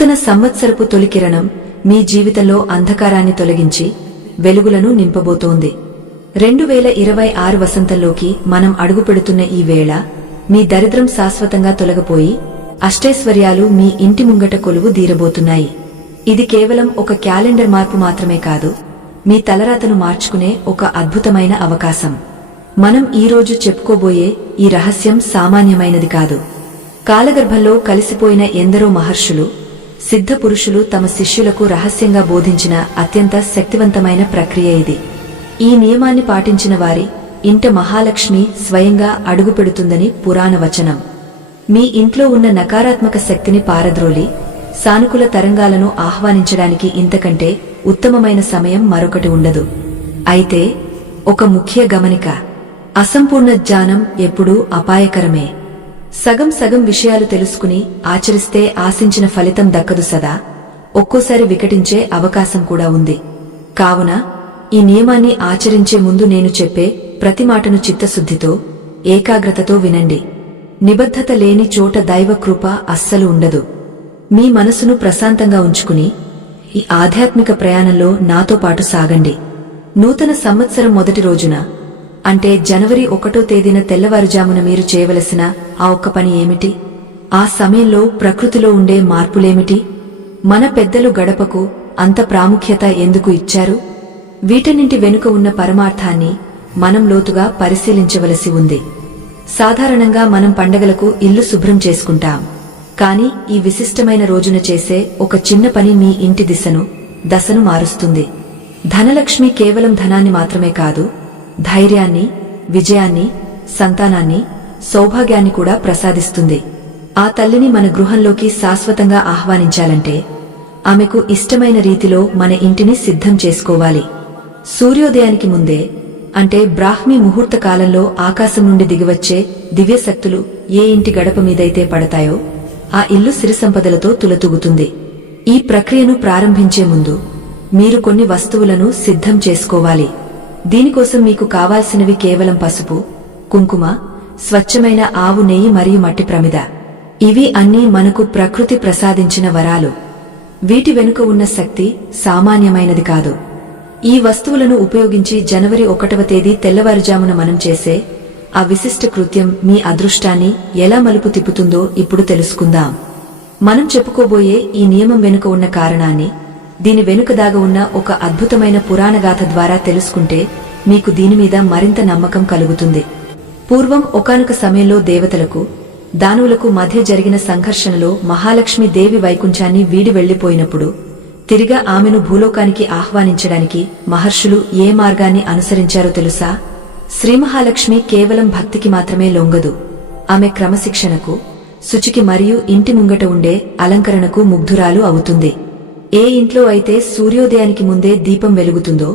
నూతన సంవత్సరపు తొలి కిరణం మీ జీవితంలో అంధకారాన్ని తొలగించి వెలుగులను నింపబోతోంది. 2026 వసంతంలోకి మనం అడుగుపెడుతున్న ఈ వేళ మీ దరిద్రం శాశ్వతంగా తొలగిపోయి అష్టైశ్వర్యాలు మీ ఇంటి ముంగట కొలువు దీరబోతున్నాయి. ఇది కేవలం ఒక క్యాలెండర్ మార్పు మాత్రమే కాదు, మీ తలరాతను మార్చుకునే ఒక అద్భుతమైన అవకాశం. మనం ఈరోజు చెప్పుకోబోయే ఈ రహస్యం సామాన్యమైనది కాదు. కాలగర్భంలో కలిసిపోయిన ఎందరో మహర్షులు, సిద్ధ పురుషులు తమ శిష్యులకు రహస్యంగా బోధించిన అత్యంత శక్తివంతమైన ప్రక్రియ ఇది. ఈ నియమాన్ని పాటించిన వారి ఇంట మహాలక్ష్మి స్వయంగా అడుగుపెడుతుందని పురాణ వచనం. మీ ఇంట్లో ఉన్న నకారాత్మక శక్తిని పారద్రోలి సానుకూల తరంగాలను ఆహ్వానించడానికి ఇంతకంటే ఉత్తమమైన సమయం మరొకటి ఉండదు. అయితే ఒక ముఖ్య గమనిక: అసంపూర్ణ జ్ఞానం ఎప్పుడూ అపాయకరమే. సగం సగం విషయాలు తెలుసుకుని ఆచరిస్తే ఆశించిన ఫలితం దక్కదు సదా, ఒక్కోసారి వికటించే అవకాశం కూడా ఉంది. కావున ఈ నియమాన్ని ఆచరించే ముందు నేను చెప్పే ప్రతి మాటను చిత్తశుద్ధితో, ఏకాగ్రతతో వినండి. నిబద్ధత లేని చోట దైవ కృప అస్సలు ఉండదు. మీ మనసును ప్రశాంతంగా ఉంచుకుని ఈ ఆధ్యాత్మిక ప్రయాణంలో నాతో పాటు సాగండి. నూతన సంవత్సరం మొదటి రోజున, అంటే జనవరి 1వ తేదీన తెల్లవారుజామున మీరు చేయవలసిన ఆ ఒక్క పని ఏమిటి? ఆ సమయంలో ప్రకృతిలో ఉండే మార్పులేమిటి? మన పెద్దలు గడపకు అంత ప్రాముఖ్యత ఎందుకు ఇచ్చారు? వీటన్నింటి వెనుక ఉన్న పరమార్థాన్ని మనం లోతుగా పరిశీలించవలసి ఉంది. సాధారణంగా మనం పండగలకు ఇల్లు శుభ్రం చేసుకుంటాం. కాని ఈ విశిష్టమైన రోజున చేసే ఒక చిన్న పని మీ ఇంటి దశను మారుస్తుంది. ధనలక్ష్మి కేవలం ధనాన్ని మాత్రమే కాదు, ధైర్యాన్ని, విజయాన్ని, సంతానాన్ని, సౌభాగ్యాన్ని కూడా ప్రసాదిస్తుంది. ఆ తల్లిని మన గృహంలోకి శాశ్వతంగా ఆహ్వానించాలంటే ఆమెకు ఇష్టమైన రీతిలో మన ఇంటిని సిద్ధం చేసుకోవాలి. సూర్యోదయానికి ముందే, అంటే బ్రాహ్మీ ముహూర్త కాలంలో ఆకాశం నుండి దిగివచ్చే దివ్యశక్తులు ఏ ఇంటి గడప మీదైతే పడతాయో ఆ ఇల్లు సిరిసంపదలతో తులతూగుతుంది. ఈ ప్రక్రియను ప్రారంభించే ముందు మీరు కొన్ని వస్తువులను సిద్ధం చేసుకోవాలి. దీనికోసం మీకు కావాల్సినవి కేవలం పసుపు, కుంకుమ, స్వచ్ఛమైన ఆవు నెయ్యి మరియు మట్టి ప్రమిద. ఇవి అన్నీ మనకు ప్రకృతి ప్రసాదించిన వరాలు. వీటి వెనుక ఉన్న శక్తి సామాన్యమైనది కాదు. ఈ వస్తువులను ఉపయోగించి జనవరి 1వ తేదీ తెల్లవారుజామున మనం చేసే ఆ విశిష్ట కృత్యం మీ అదృష్టాన్ని ఎలా మలుపు తిప్పుతుందో ఇప్పుడు తెలుసుకుందాం. మనం చెప్పుకోబోయే ఈ నియమం వెనుక ఉన్న కారణాన్ని, దీని వెనుక దాగి ఉన్న ఒక అద్భుతమైన పురాణగాథ ద్వారా తెలుసుకుంటే మీకు దీనిమీద మరింత నమ్మకం కలుగుతుంది. పూర్వం ఒకానొక సమయంలో దేవతలకు, దానవులకు మధ్య జరిగిన సంఘర్షణలో మహాలక్ష్మి దేవి వైకుంఠాన్ని వీడి వెళ్లిపోయినప్పుడు తిరిగా ఆమెను భూలోకానికి ఆహ్వానించడానికి మహర్షులు ఏ మార్గాన్ని అనుసరించారో తెలుసా? శ్రీమహాలక్ష్మి కేవలం భక్తికి మాత్రమే లొంగదు. ఆమె క్రమశిక్షణకు, శుచికి మరియు ఇంటి ముంగట ఉండే అలంకరణకు ముగ్ధురాలు అవుతుంది. ఏ ఇంట్లో అయితే సూర్యోదయానికి ముందే దీపం వెలుగుతుందో,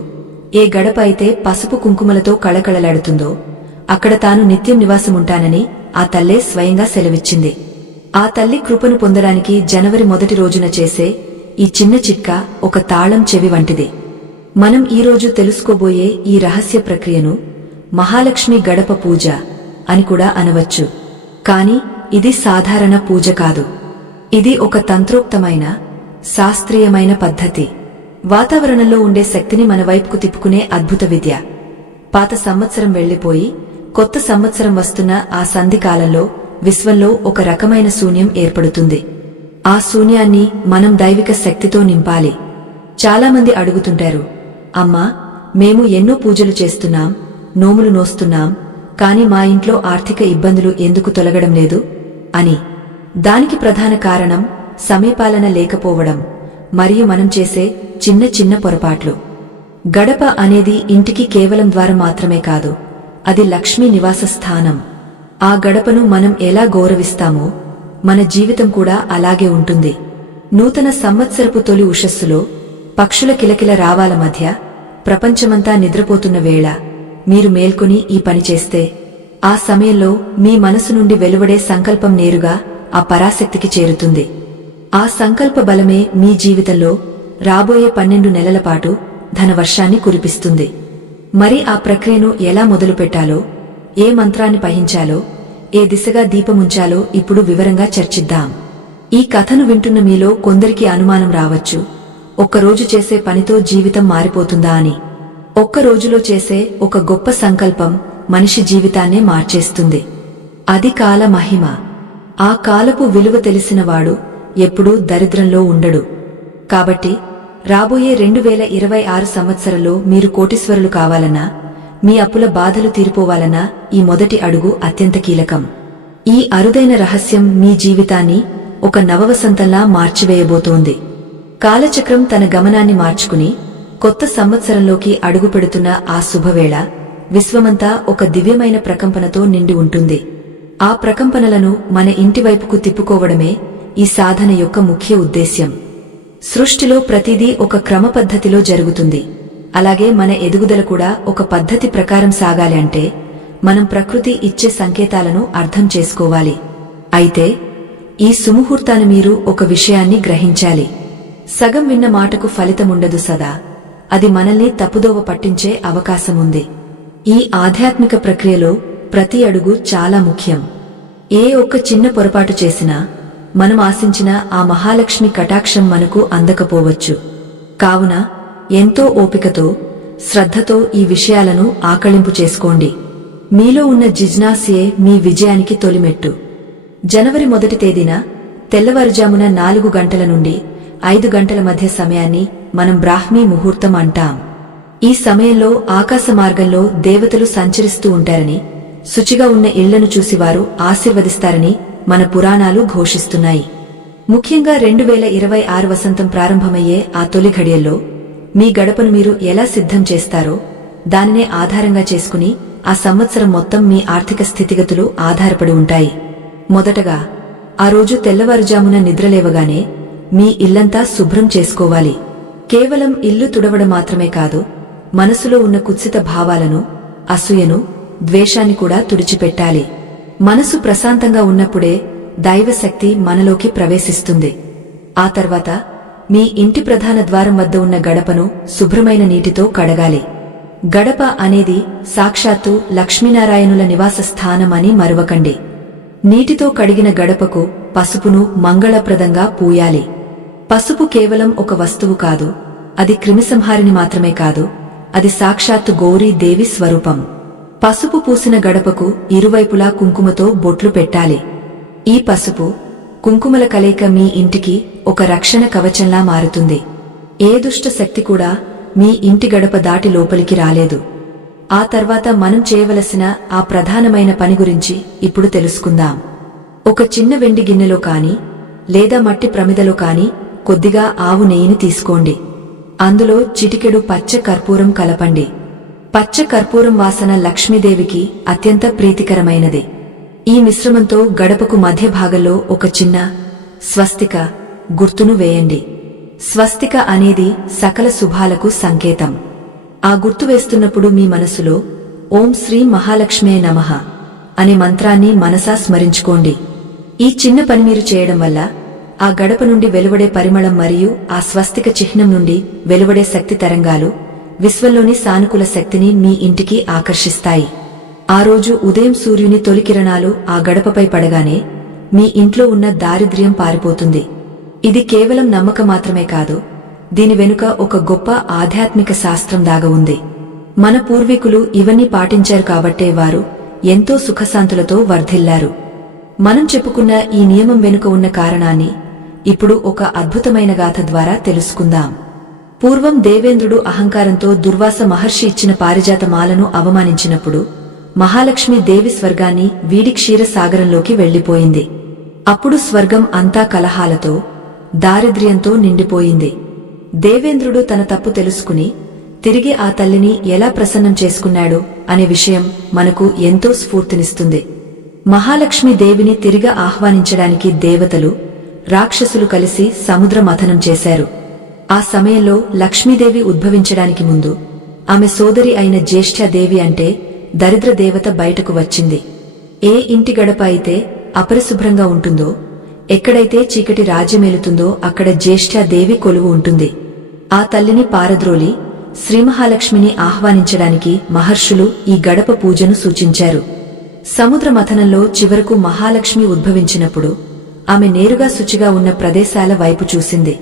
ఏ గడప అయితే పసుపు కుంకుమలతో కళకళలాడుతుందో అక్కడ తాను నిత్యం నివాసముంటానని ఆ తల్లే స్వయంగా సెలవిచ్చింది. ఆ తల్లి కృపను పొందడానికి జనవరి మొదటి రోజున చేసే ఈ చిన్న చిట్కా ఒక తాళం చెవి వంటిది. మనం ఈరోజు తెలుసుకోబోయే ఈ రహస్య ప్రక్రియను మహాలక్ష్మి గడప పూజ అని కూడా అనవచ్చు. కాని ఇది సాధారణ పూజ కాదు. ఇది ఒక తంత్రోక్తమైన, శాస్త్రీయమైన పద్ధతి. వాతావరణంలో ఉండే శక్తిని మన వైపుకు తిప్పుకునే అద్భుత విద్య. పాత సంవత్సరం వెళ్లిపోయి కొత్త సంవత్సరం వస్తున్న ఆ సంధి కాలంలో విశ్వంలో ఒక రకమైన శూన్యం ఏర్పడుతుంది. ఆ శూన్యాన్ని మనం దైవిక శక్తితో నింపాలి. చాలామంది అడుగుతుంటారు, అమ్మా, మేము ఎన్నో పూజలు చేస్తున్నాం, నోములు నోస్తున్నాం, కాని మా ఇంట్లో ఆర్థిక ఇబ్బందులు ఎందుకు తొలగడం లేదు అని. దానికి ప్రధాన కారణం సమయపాలన లేకపోవడం మరియు మనం చేసే చిన్న చిన్న పొరపాట్లు. గడప అనేది ఇంటికి కేవలం ద్వారం మాత్రమే కాదు, అది లక్ష్మీ నివాస స్థానం. ఆ గడపను మనం ఎలా గౌరవిస్తామో మన జీవితం కూడా అలాగే ఉంటుంది. నూతన సంవత్సరపు తొలి ఉషస్సులో పక్షుల కిలకిల రావాల మధ్య ప్రపంచమంతా నిద్రపోతున్న వేళ మీరు మేల్కొని ఈ పని చేస్తే ఆ సమయంలో మీ మనసు నుండి వెలువడే సంకల్పం నేరుగా ఆ పరాశక్తికి చేరుతుంది. ఆ సంకల్ప బలమే మీ జీవితంలో రాబోయే 12 నెలల పాటు ధనవర్షాన్ని కురిపిస్తుంది. మరి ఆ ప్రక్రియను ఎలా మొదలుపెట్టాలో, ఏ మంత్రాన్ని పఠించాలో, ఏ దిశగా దీపముంచాలో ఇప్పుడు వివరంగా చర్చిద్దాం. ఈ కథను వింటున్న మీలో కొందరికి అనుమానం రావచ్చు, ఒక్కరోజు చేసే పనితో జీవితం మారిపోతుందా అని. ఒక్క రోజులో చేసే ఒక గొప్ప సంకల్పం మనిషి జీవితాన్నే మార్చేస్తుంది. అది కాల మహిమ. ఆ కాలపు విలువ తెలిసినవాడు ఎప్పుడూ దరిద్రంలో ఉండడు. కాబట్టి రాబోయే 2026 సంవత్సరంలో మీరు కోటీశ్వరులు కావాలన్నా, మీ అప్పుల బాధలు తీరిపోవాలన్నా ఈ మొదటి అడుగు అత్యంత కీలకం. ఈ అరుదైన రహస్యం మీ జీవితాన్ని ఒక నవవసంతంలా మార్చివేయబోతోంది. కాలచక్రం తన గమనాన్ని మార్చుకుని కొత్త సంవత్సరంలోకి అడుగుపెడుతున్న ఆ శుభవేళ విశ్వమంతా ఒక దివ్యమైన ప్రకంపనతో నిండి ఉంటుంది. ఆ ప్రకంపనలను మన ఇంటివైపుకు తిప్పుకోవడమే ఈ సాధన యొక్క ముఖ్య ఉద్దేశ్యం. సృష్టిలో ప్రతిదీ ఒక క్రమపద్ధతిలో జరుగుతుంది. అలాగే మన ఎదుగుదల కూడా ఒక పద్ధతి ప్రకారం సాగాలి. అంటే మనం ప్రకృతి ఇచ్చే సంకేతాలను అర్థం చేసుకోవాలి. అయితే ఈ సుముహూర్తాన్ని మీరు ఒక విషయాన్ని గ్రహించాలి. సగం విన్న మాటకు ఫలితముండదు సదా. అది మనల్ని తప్పుదోవ పట్టించే అవకాశముంది. ఈ ఆధ్యాత్మిక ప్రక్రియలో ప్రతి అడుగు చాలా ముఖ్యం. ఏ ఒక్క చిన్న పొరపాటు చేసినా మనం ఆశించిన ఆ మహాలక్ష్మి కటాక్షం మనకు అందకపోవచ్చు. కావున ఎంతో ఓపికతో, శ్రద్ధతో ఈ విషయాలను ఆకళింపు చేసుకోండి. మీలో ఉన్న జిజ్ఞాసయే మీ విజయానికి తొలిమెట్టు. జనవరి 1వ తేదీన తెల్లవారుజామున 4 గంటల నుండి 5 గంటల మధ్య సమయాన్ని మనం బ్రాహ్మీ ముహూర్తం అంటాం. ఈ సమయంలో ఆకాశ మార్గంలో దేవతలు సంచరిస్తూ ఉంటారని, శుచిగా ఉన్న ఇళ్లను చూసి వారు ఆశీర్వదిస్తారని మన పురాణాలు ఘోషిస్తున్నాయి. ముఖ్యంగా 2026 వసంతం ప్రారంభమయ్యే ఆ తొలి ఘడియల్లో మీ గడపను మీరు ఎలా సిద్ధం చేస్తారో దానినే ఆధారంగా చేసుకుని ఆ సంవత్సరం మొత్తం మీ ఆర్థిక స్థితిగతులు ఆధారపడి ఉంటాయి. మొదటగా ఆ రోజు తెల్లవారుజామున నిద్రలేవగానే మీ ఇల్లంతా శుభ్రం చేసుకోవాలి. కేవలం ఇల్లు తుడవడం మాత్రమే కాదు, మనసులో ఉన్న కుత్సిత భావాలను, అసూయను, ద్వేషాన్ని కూడా తుడిచిపెట్టాలి. మనసు ప్రశాంతంగా ఉన్నప్పుడే దైవశక్తి మనలోకి ప్రవేశిస్తుంది. ఆ తర్వాత మీ ఇంటి ప్రధాన ద్వారం వద్ద ఉన్న గడపను శుభ్రమైన నీటితో కడగాలి. గడప అనేది సాక్షాత్తు లక్ష్మీనారాయణుల నివాస స్థానం అని మరువకండి. నీటితో కడిగిన గడపకు పసుపును మంగళప్రదంగా పూయాలి. పసుపు కేవలం ఒక వస్తువు కాదు, అది క్రిమిసంహారిని మాత్రమే కాదు, అది సాక్షాత్తు గౌరీ దేవి స్వరూపం. పసుపు పూసిన గడపకు ఇరువైపులా కుంకుమతో బొట్లు పెట్టాలి. ఈ పసుపు, కుంకుమల కలయిక మీ ఇంటికి ఒక రక్షణ కవచంలా మారుతుంది. ఏ దుష్ట శక్తి కూడా మీ ఇంటి గడప దాటి లోపలికి రాలేదు. ఆ తర్వాత మనం చేయవలసిన ఆ ప్రధానమైన పని గురించి ఇప్పుడు తెలుసుకుందాం. ఒక చిన్న వెండి గిన్నెలో కాని లేదా మట్టి ప్రమిదలో కాని కొద్దిగా ఆవు నెయ్యిని తీసుకోండి. అందులో చిటికెడు పచ్చ కర్పూరం కలపండి. పచ్చ కర్పూరం వాసన లక్ష్మీదేవికి అత్యంత ప్రీతికరమైనది. ఈ మిశ్రమంతో గడపకు మధ్య భాగంలో ఒక చిన్న స్వస్తిక గుర్తును వేయండి. స్వస్తిక అనేది సకల శుభాలకు సంకేతం. ఆ గుర్తు వేస్తున్నప్పుడు మీ మనసులో ఓం శ్రీ మహాలక్ష్మే నమః అనే మంత్రాన్ని మనసా స్మరించుకోండి. ఈ చిన్న పని మీరు చేయడం వల్ల ఆ గడప నుండి వెలువడే పరిమళం మరియు ఆ స్వస్తిక చిహ్నం నుండి వెలువడే శక్తి తరంగాలు విశ్వంలోని సానుకూల శక్తిని మీ ఇంటికి ఆకర్షిస్తాయి. ఆ రోజు ఉదయం సూర్యుని తొలి కిరణాలు ఆ గడపపై పడగానే మీ ఇంట్లో ఉన్న దారిద్ర్యం పారిపోతుంది. ఇది కేవలం నమ్మకం మాత్రమే కాదు, దీని వెనుక ఒక గొప్ప ఆధ్యాత్మిక శాస్త్రం దాగ ఉంది. మన పూర్వీకులు ఇవన్నీ పాటించారు కాబట్టే వారు ఎంతో సుఖశాంతులతో వర్ధిల్లారు. మనం చెప్పుకున్న ఈ నియమం వెనుక ఉన్న కారణాన్ని ఇప్పుడు ఒక అద్భుతమైన గాథ ద్వారా తెలుసుకుందాం. పూర్వం దేవేంద్రుడు అహంకారంతో దుర్వాస మహర్షి ఇచ్చిన పారిజాత మాలను అవమానించినప్పుడు మహాలక్ష్మి దేవి స్వర్గాన్ని వీడి క్షీరసాగరంలోకి వెళ్లిపోయింది. అప్పుడు స్వర్గం అంతా కలహాలతో, దారిద్ర్యంతో నిండిపోయింది. దేవేంద్రుడు తన తప్పు తెలుసుకుని తిరిగి ఆ తల్లిని ఎలా ప్రసన్నం చేసుకున్నాడు అనే విషయం మనకు ఎంతో స్ఫూర్తినిస్తుంది. మహాలక్ష్మి దేవిని తిరిగి ఆహ్వానించడానికి దేవతలు, రాక్షసులు కలిసి సముద్ర మథనం చేశారు. ఆ సమయంలో లక్ష్మీదేవి ఉద్భవించడానికి ముందు ఆమె సోదరి అయిన జ్యేష్ఠాదేవి అంటే దరిద్ర దేవత బయటకు వచ్చింది. ఏ ఇంటి గడప అయితే అపరిశుభ్రంగా ఉంటుందో, ఎక్కడైతే చీకటి రాజ్యమేలుతుందో అక్కడ జ్యేష్ఠాదేవి కొలువు ఉంటుంది. ఆ తల్లిని పారద్రోలి శ్రీమహాలక్ష్మిని ఆహ్వానించడానికి మహర్షులు ఈ గడప పూజను సూచించారు. సముద్ర మథనంలో చివరకు మహాలక్ష్మి ఉద్భవించినప్పుడు ఆమె నేరుగా శుచిగా ఉన్న ప్రదేశాల వైపు చూసింది.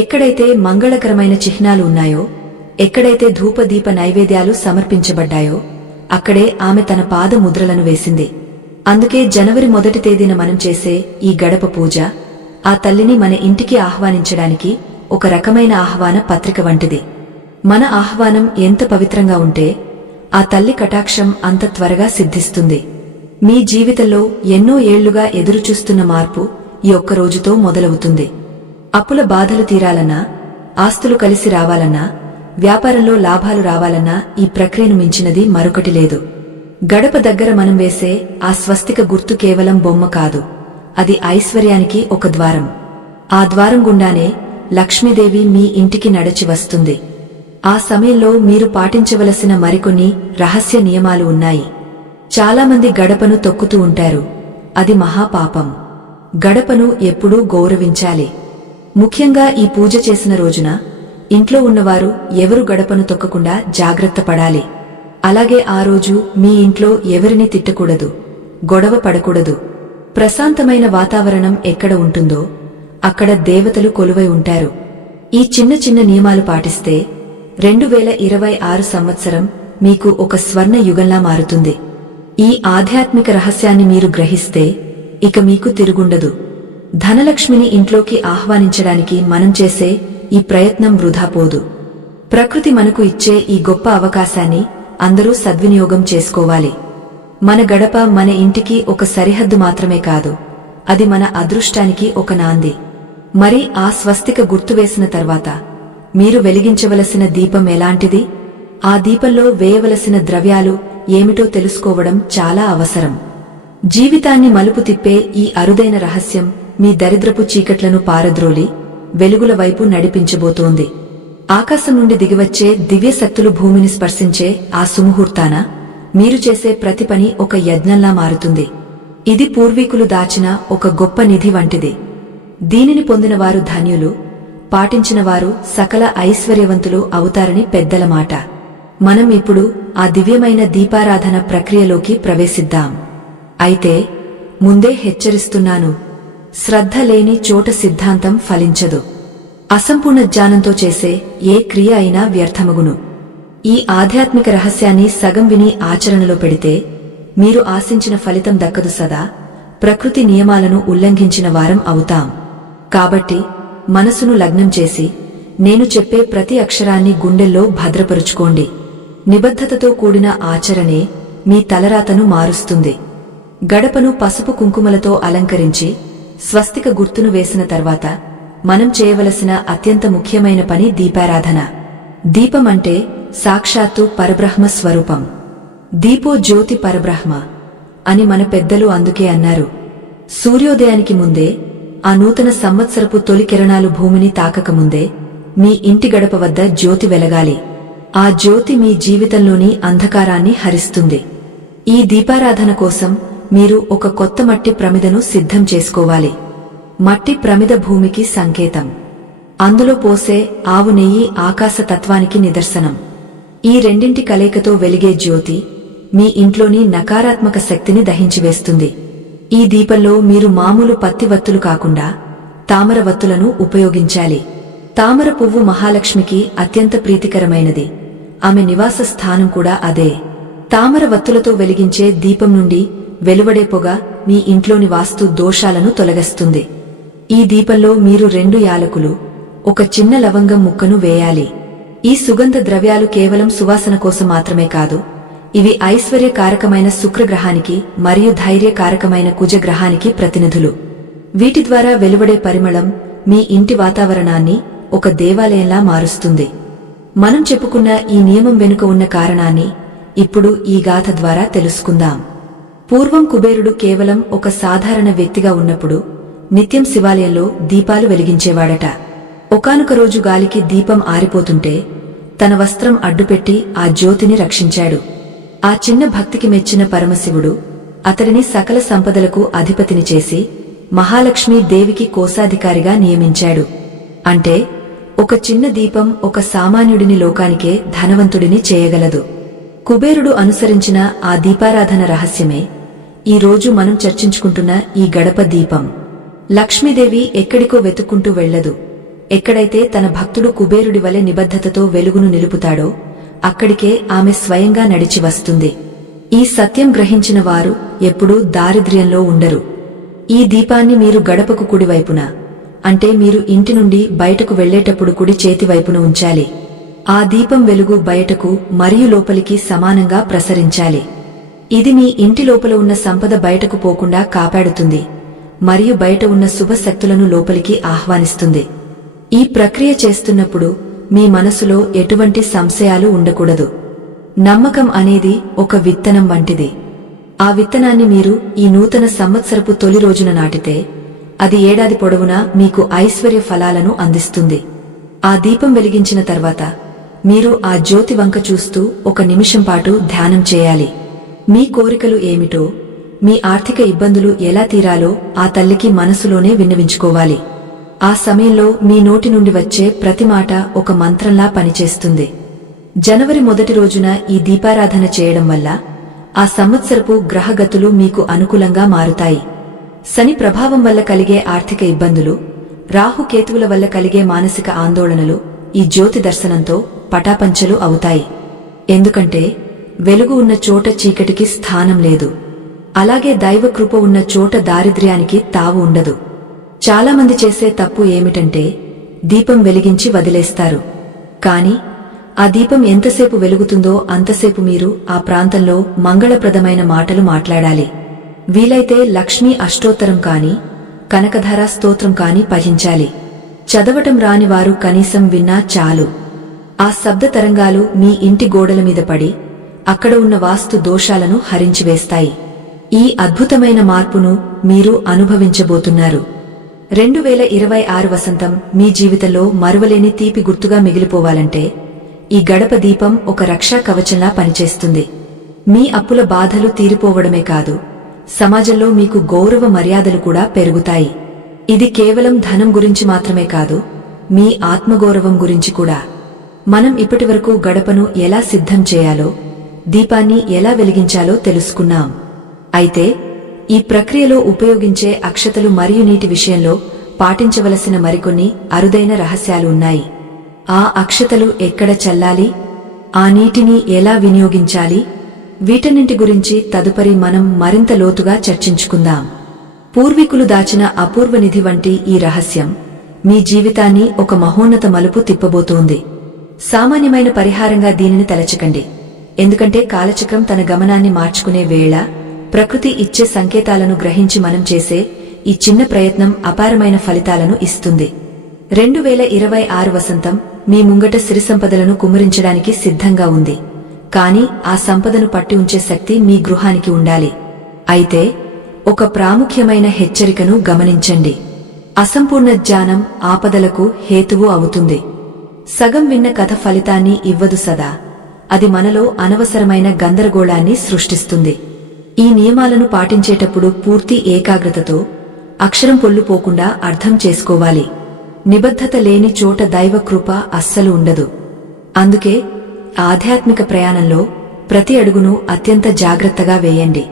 ఎక్కడైతే మంగళకరమైన చిహ్నాలు ఉన్నాయో, ఎక్కడైతే ధూపదీప నైవేద్యాలు సమర్పించబడ్డాయో అక్కడే ఆమె తన పాద ముద్రలను వేసింది. అందుకే జనవరి 1 తేదీన మనం చేసే ఈ గడప పూజ ఆ తల్లిని మన ఇంటికి ఆహ్వానించడానికి ఒక రకమైన ఆహ్వాన పత్రిక వంటిది. మన ఆహ్వానం ఎంత పవిత్రంగా ఉంటే ఆ తల్లి కటాక్షం అంత త్వరగా సిద్ధిస్తుంది. మీ జీవితంలో ఎన్నో ఏళ్లుగా ఎదురుచూస్తున్న మార్పు ఈ ఒక్క రోజుతో మొదలవుతుంది. అప్పుల బాధలు తీరాలన్నా, ఆస్తులు కలిసి రావాలన్నా, వ్యాపారంలో లాభాలు రావాలన్నా ఈ ప్రక్రియను మించినది మరొకటి లేదు. గడప దగ్గర మనం వేసే ఆ స్వస్తిక గుర్తు కేవలం బొమ్మ కాదు, అది ఐశ్వర్యానికి ఒక ద్వారం. ఆ ద్వారం గుండానే లక్ష్మీదేవి మీ ఇంటికి నడచి వస్తుంది. ఆ సమయంలో మీరు పాటించవలసిన మరికొన్ని రహస్య నియమాలు ఉన్నాయి. చాలామంది గడపను తొక్కుతూ ఉంటారు. అది మహాపాపం. గడపను ఎప్పుడూ గౌరవించాలి. ముఖ్యంగా ఈ పూజ చేసిన రోజున ఇంట్లో ఉన్నవారు ఎవరు గడపను తొక్కకుండా జాగ్రత్త పడాలి. అలాగే ఆ రోజు మీ ఇంట్లో ఎవరిని తిట్టకూడదు, గొడవ పడకూడదు. ప్రశాంతమైన వాతావరణం ఎక్కడ ఉంటుందో అక్కడ దేవతలు కొలువై ఉంటారు. ఈ చిన్న చిన్న నియమాలు పాటిస్తే 2026 సంవత్సరం మీకు ఒక స్వర్ణ యుగంలా మారుతుంది. ఈ ఆధ్యాత్మిక రహస్యాన్ని మీరు గ్రహిస్తే ఇక మీకు తిరుగుండదు. ధనలక్ష్మిని ఇంట్లోకి ఆహ్వానించడానికి మనం చేసే ఈ ప్రయత్నం వృధా పోదు. ప్రకృతి మనకు ఇచ్చే ఈ గొప్ప అవకాశాన్ని అందరూ సద్వినియోగం చేసుకోవాలి. మన గడప మన ఇంటికి ఒక సరిహద్దు మాత్రమే కాదు, అది మన అదృష్టానికి ఒక నాంది. మరి ఆ స్వస్తిక గుర్తు వేసిన తర్వాత మీరు వెలిగించవలసిన దీపం ఎలాంటిది, ఆ దీపంలో వేయవలసిన ద్రవ్యాలు ఏమిటో తెలుసుకోవడం చాలా అవసరం. జీవితాన్ని మలుపు తిప్పే ఈ అరుదైన రహస్యం మీ దరిద్రపు చీకట్లను పారద్రోలి వెలుగుల వైపు నడిపించబోతోంది. ఆకాశం నుండి దిగివచ్చే దివ్యశక్తులు భూమిని స్పర్శించే ఆ సుముహూర్తాన మీరు చేసే ప్రతి పని ఒక యజ్ఞంలా మారుతుంది. ఇది పూర్వీకులు దాచిన ఒక గొప్ప నిధి వంటిది. దీనిని పొందినవారు ధన్యులు, పాటించినవారు సకల ఐశ్వర్యవంతులు అవుతారని పెద్దల మాట. మనం ఇప్పుడు ఆ దివ్యమైన దీపారాధన ప్రక్రియలోకి ప్రవేశిద్దాం. అయితే ముందే హెచ్చరిస్తున్నాను, శ్రద్ధ లేని చోట సిద్ధాంతం ఫలించదు. అసంపూర్ణ జ్ఞానంతో చేసే ఏ క్రియ అయినా వ్యర్థమగును. ఈ ఆధ్యాత్మిక రహస్యాన్ని సగం విని ఆచరణలో పెడితే మీరు ఆశించిన ఫలితం దక్కదు. సదా ప్రకృతి నియమాలను ఉల్లంఘించిన వారం అవుతాం. కాబట్టి మనసును లగ్నం చేసి నేను చెప్పే ప్రతి అక్షరాన్ని గుండెల్లో భద్రపరుచుకోండి. నిబద్ధతతో కూడిన ఆచరణే మీ తలరాతను మారుస్తుంది. గడపను పసుపు కుంకుమలతో అలంకరించి స్వస్తిక గుర్తును వేసిన తర్వాత మనం చేయవలసిన అత్యంత ముఖ్యమైన పని దీపారాధన. దీపం అంటే సాక్షాత్తు పరబ్రహ్మ స్వరూపం. దీపో జ్యోతి పరబ్రహ్మ అని మన పెద్దలు అందుకే అన్నారు. సూర్యోదయానికి ముందే, ఆ నూతన సంవత్సరపు తొలి కిరణాలు భూమిని తాకకముందే మీ ఇంటి గడప వద్ద జ్యోతి వెలగాలి. ఆ జ్యోతి మీ జీవితంలోని అంధకారాన్ని హరిస్తుంది. ఈ దీపారాధన కోసం మీరు ఒక కొత్త మట్టి ప్రమిదను సిద్ధం చేసుకోవాలి. మట్టి ప్రమిద భూమికి సంకేతం. అందులో పోసే ఆవు నెయ్యి ఆకాశతత్వానికి నిదర్శనం. ఈ రెండింటి కలయికతో వెలిగే జ్యోతి మీ ఇంట్లోని నకారాత్మక శక్తిని దహించివేస్తుంది. ఈ దీపంలో మీరు మామూలు పత్తి వత్తులు కాకుండా తామర వత్తులను ఉపయోగించాలి. తామర పువ్వు మహాలక్ష్మికి అత్యంత ప్రీతికరమైనది. ఆమె నివాస స్థానం కూడా అదే. తామర వత్తులతో వెలిగించే దీపం నుండి వెలువడే పొగ మీ ఇంట్లోని వాస్తు దోషాలను తొలగిస్తుంది. ఈ దీపంలో మీరు 2 యాలకులు, ఒక చిన్న లవంగం ముక్కను వేయాలి. ఈ సుగంధ ద్రవ్యాలు కేవలం సువాసన కోసం మాత్రమే కాదు, ఇవి ఐశ్వర్యకారకమైన శుక్రగ్రహానికి మరియు ధైర్యకారకమైన కుజగ్రహానికి ప్రతినిధులు. వీటి ద్వారా వెలువడే పరిమళం మీ ఇంటి వాతావరణాన్ని ఒక దేవాలయంలా మారుస్తుంది. మనం చెప్పుకున్న ఈ నియమం వెనుక ఉన్న కారణాన్ని ఇప్పుడు ఈ గాథ ద్వారా తెలుసుకుందాం. పూర్వం కుబేరుడు కేవలం ఒక సాధారణ వ్యక్తిగా ఉన్నప్పుడు నిత్యం శివాలయంలో దీపాలు వెలిగించేవాడట. ఒకానొక రోజు గాలికి దీపం ఆరిపోతుంటే తన వస్త్రం అడ్డుపెట్టి ఆ జ్యోతిని రక్షించాడు. ఆ చిన్న భక్తికి మెచ్చిన పరమశివుడు అతడిని సకల సంపదలకు అధిపతిని చేసి మహాలక్ష్మీ దేవికి కోశాధికారిగా నియమించాడు. అంటే ఒక చిన్న దీపం ఒక సామాన్యుడిని లోకానికే ధనవంతుడిని చేయగలదు. కుబేరుడు అనుసరించిన ఆ దీపారాధన రహస్యమే ఈ రోజు మనం చర్చించుకుంటున్న ఈ గడప దీపం. లక్ష్మీదేవి ఎక్కడికో వెతుక్కుంటూ వెళ్లదు. ఎక్కడైతే తన భక్తుడు కుబేరుడి వలె నిబద్ధతతో వెలుగును నిలుపుతాడో అక్కడికే ఆమె స్వయంగా నడిచి వస్తుంది. ఈ సత్యం గ్రహించిన వారు ఎప్పుడూ దారిద్ర్యంలో ఉండరు. ఈ దీపాన్ని మీరు గడపకు కుడివైపున, అంటే మీరు ఇంటి నుండి బయటకు వెళ్లేటప్పుడు కుడి చేతివైపున ఉంచాలి. ఆ దీపం వెలుగు బయటకు మరియు లోపలికి సమానంగా ప్రసరించాలి. ఇది మీ ఇంటి లోపల ఉన్న సంపద బయటకు పోకుండా కాపాడుతుంది మరియు బయట ఉన్న శుభ శక్తులను లోపలికి ఆహ్వానిస్తుంది. ఈ ప్రక్రియ చేస్తున్నప్పుడు మీ మనసులో ఎటువంటి సంశయాలు ఉండకూడదు. నమ్మకం అనేది ఒక విత్తనం వంటిది. ఆ విత్తనాన్ని మీరు ఈ నూతన సంవత్సరపు తొలి రోజున నాటితే అది ఏడాది పొడవునా మీకు ఐశ్వర్య ఫలాలను అందిస్తుంది. ఆ దీపం వెలిగించిన తర్వాత మీరు ఆ జ్యోతి వంక చూస్తూ 1 నిమిషం పాటు ధ్యానం చేయాలి. మీ కోరికలు ఏమిటో, మీ ఆర్థిక ఇబ్బందులు ఎలా తీరాలో ఆ తల్లికి మనసులోనే విన్నవించుకోవాలి. ఆ సమయంలో మీ నోటి నుండి వచ్చే ప్రతి మాట ఒక మంత్రంలా పనిచేస్తుంది. జనవరి 1 రోజున ఈ దీపారాధన చేయడం వల్ల ఆ సంవత్సరపు గ్రహగతులు మీకు అనుకూలంగా మారుతాయి. శని ప్రభావం వల్ల కలిగే ఆర్థిక ఇబ్బందులు, రాహుకేతువుల వల్ల కలిగే మానసిక ఆందోళనలు ఈ జ్యోతి దర్శనంతో పటాపంచలు అవుతాయి. ఎందుకంటే వెలుగు ఉన్న చోట చీకటికి స్థానం లేదు. అలాగే దైవ కృప ఉన్న చోట దారిద్ర్యానికి తావు ఉండదు. చాలామంది చేసే తప్పు ఏమిటంటే దీపం వెలిగించి వదిలేస్తారు. కాని ఆ దీపం ఎంతసేపు వెలుగుతుందో అంతసేపు మీరు ఆ ప్రాంతంలో మంగళప్రదమైన మాటలు మాట్లాడాలి. వీలైతే లక్ష్మీ అష్టోత్తరం కాని, కనకధార స్తోత్రం కాని పఠించాలి. చదవటం రాని వారు కనీసం విన్నా చాలు. ఆ శబ్ద తరంగాలు మీ ఇంటి గోడల మీద పడి అక్కడ ఉన్న వాస్తు దోషాలను హరించివేస్తాయి. ఈ అద్భుతమైన మార్పును మీరు అనుభవించబోతున్నారు. 2026 వసంతం మీ జీవితంలో మరువలేని తీపి గుర్తుగా మిగిలిపోవాలంటే ఈ గడప దీపం ఒక రక్షా కవచంలా పనిచేస్తుంది. మీ అప్పుల బాధలు తీరిపోవడమే కాదు, సమాజంలో మీకు గౌరవ మర్యాదలు కూడా పెరుగుతాయి. ఇది కేవలం ధనం గురించి మాత్రమే కాదు, మీ ఆత్మగౌరవం గురించి కూడా. మనం ఇప్పటివరకు గడపను ఎలా సిద్ధం చేయాలో, దీపాన్ని ఎలా వెలిగించాలో తెలుసుకున్నాం. అయితే ఈ ప్రక్రియలో ఉపయోగించే అక్షతలు మరియు నీటి విషయంలో పాటించవలసిన మరికొన్ని అరుదైన రహస్యాలు ఉన్నాయి. ఆ అక్షతలు ఎక్కడ చల్లాలి, ఆ నీటిని ఎలా వినియోగించాలి, వీటన్నింటి గురించి తదుపరి మనం మరింత లోతుగా చర్చించుకుందాం. పూర్వీకులు దాచిన అపూర్వ నిధి వంటి ఈ రహస్యం మీ జీవితాన్ని ఒక మహోన్నత మలుపు తిప్పబోతోంది. సామాన్యమైన పరిహారంగా దీనిని తలచకండి, ఎందుకంటే కాలచక్రం తన గమనాన్ని మార్చుకునే వేళ ప్రకృతి ఇచ్చే సంకేతాలను గ్రహించి మనం చేసే ఈ చిన్న ప్రయత్నం అపారమైన ఫలితాలను ఇస్తుంది. 2026 వసంతం మీ ముంగట సిరి సంపదలను కుమ్మరించడానికి సిద్ధంగా ఉంది. కాని ఆ సంపదను పట్టి ఉంచే శక్తి మీ గృహానికి ఉండాలి. అయితే ఒక ప్రాముఖ్యమైన హెచ్చరికను గమనించండి. అసంపూర్ణ జ్ఞానం ఆపదలకు హేతువు అవుతుంది. సగం విన్న కథ ఫలితాన్ని ఇవ్వదు సదా, అది మనలో అనవసరమైన గందరగోళాన్ని సృష్టిస్తుంది. ఈ నియమాలను పాటించేటప్పుడు పూర్తి ఏకాగ్రతతో, అక్షరం పొల్లుపోకుండా అర్థం చేసుకోవాలి. నిబద్ధత లేని చోట దైవ కృప అస్సలు ఉండదు. అందుకే ఆధ్యాత్మిక ప్రయాణంలో ప్రతి అడుగును అత్యంత జాగ్రత్తగా వేయండి.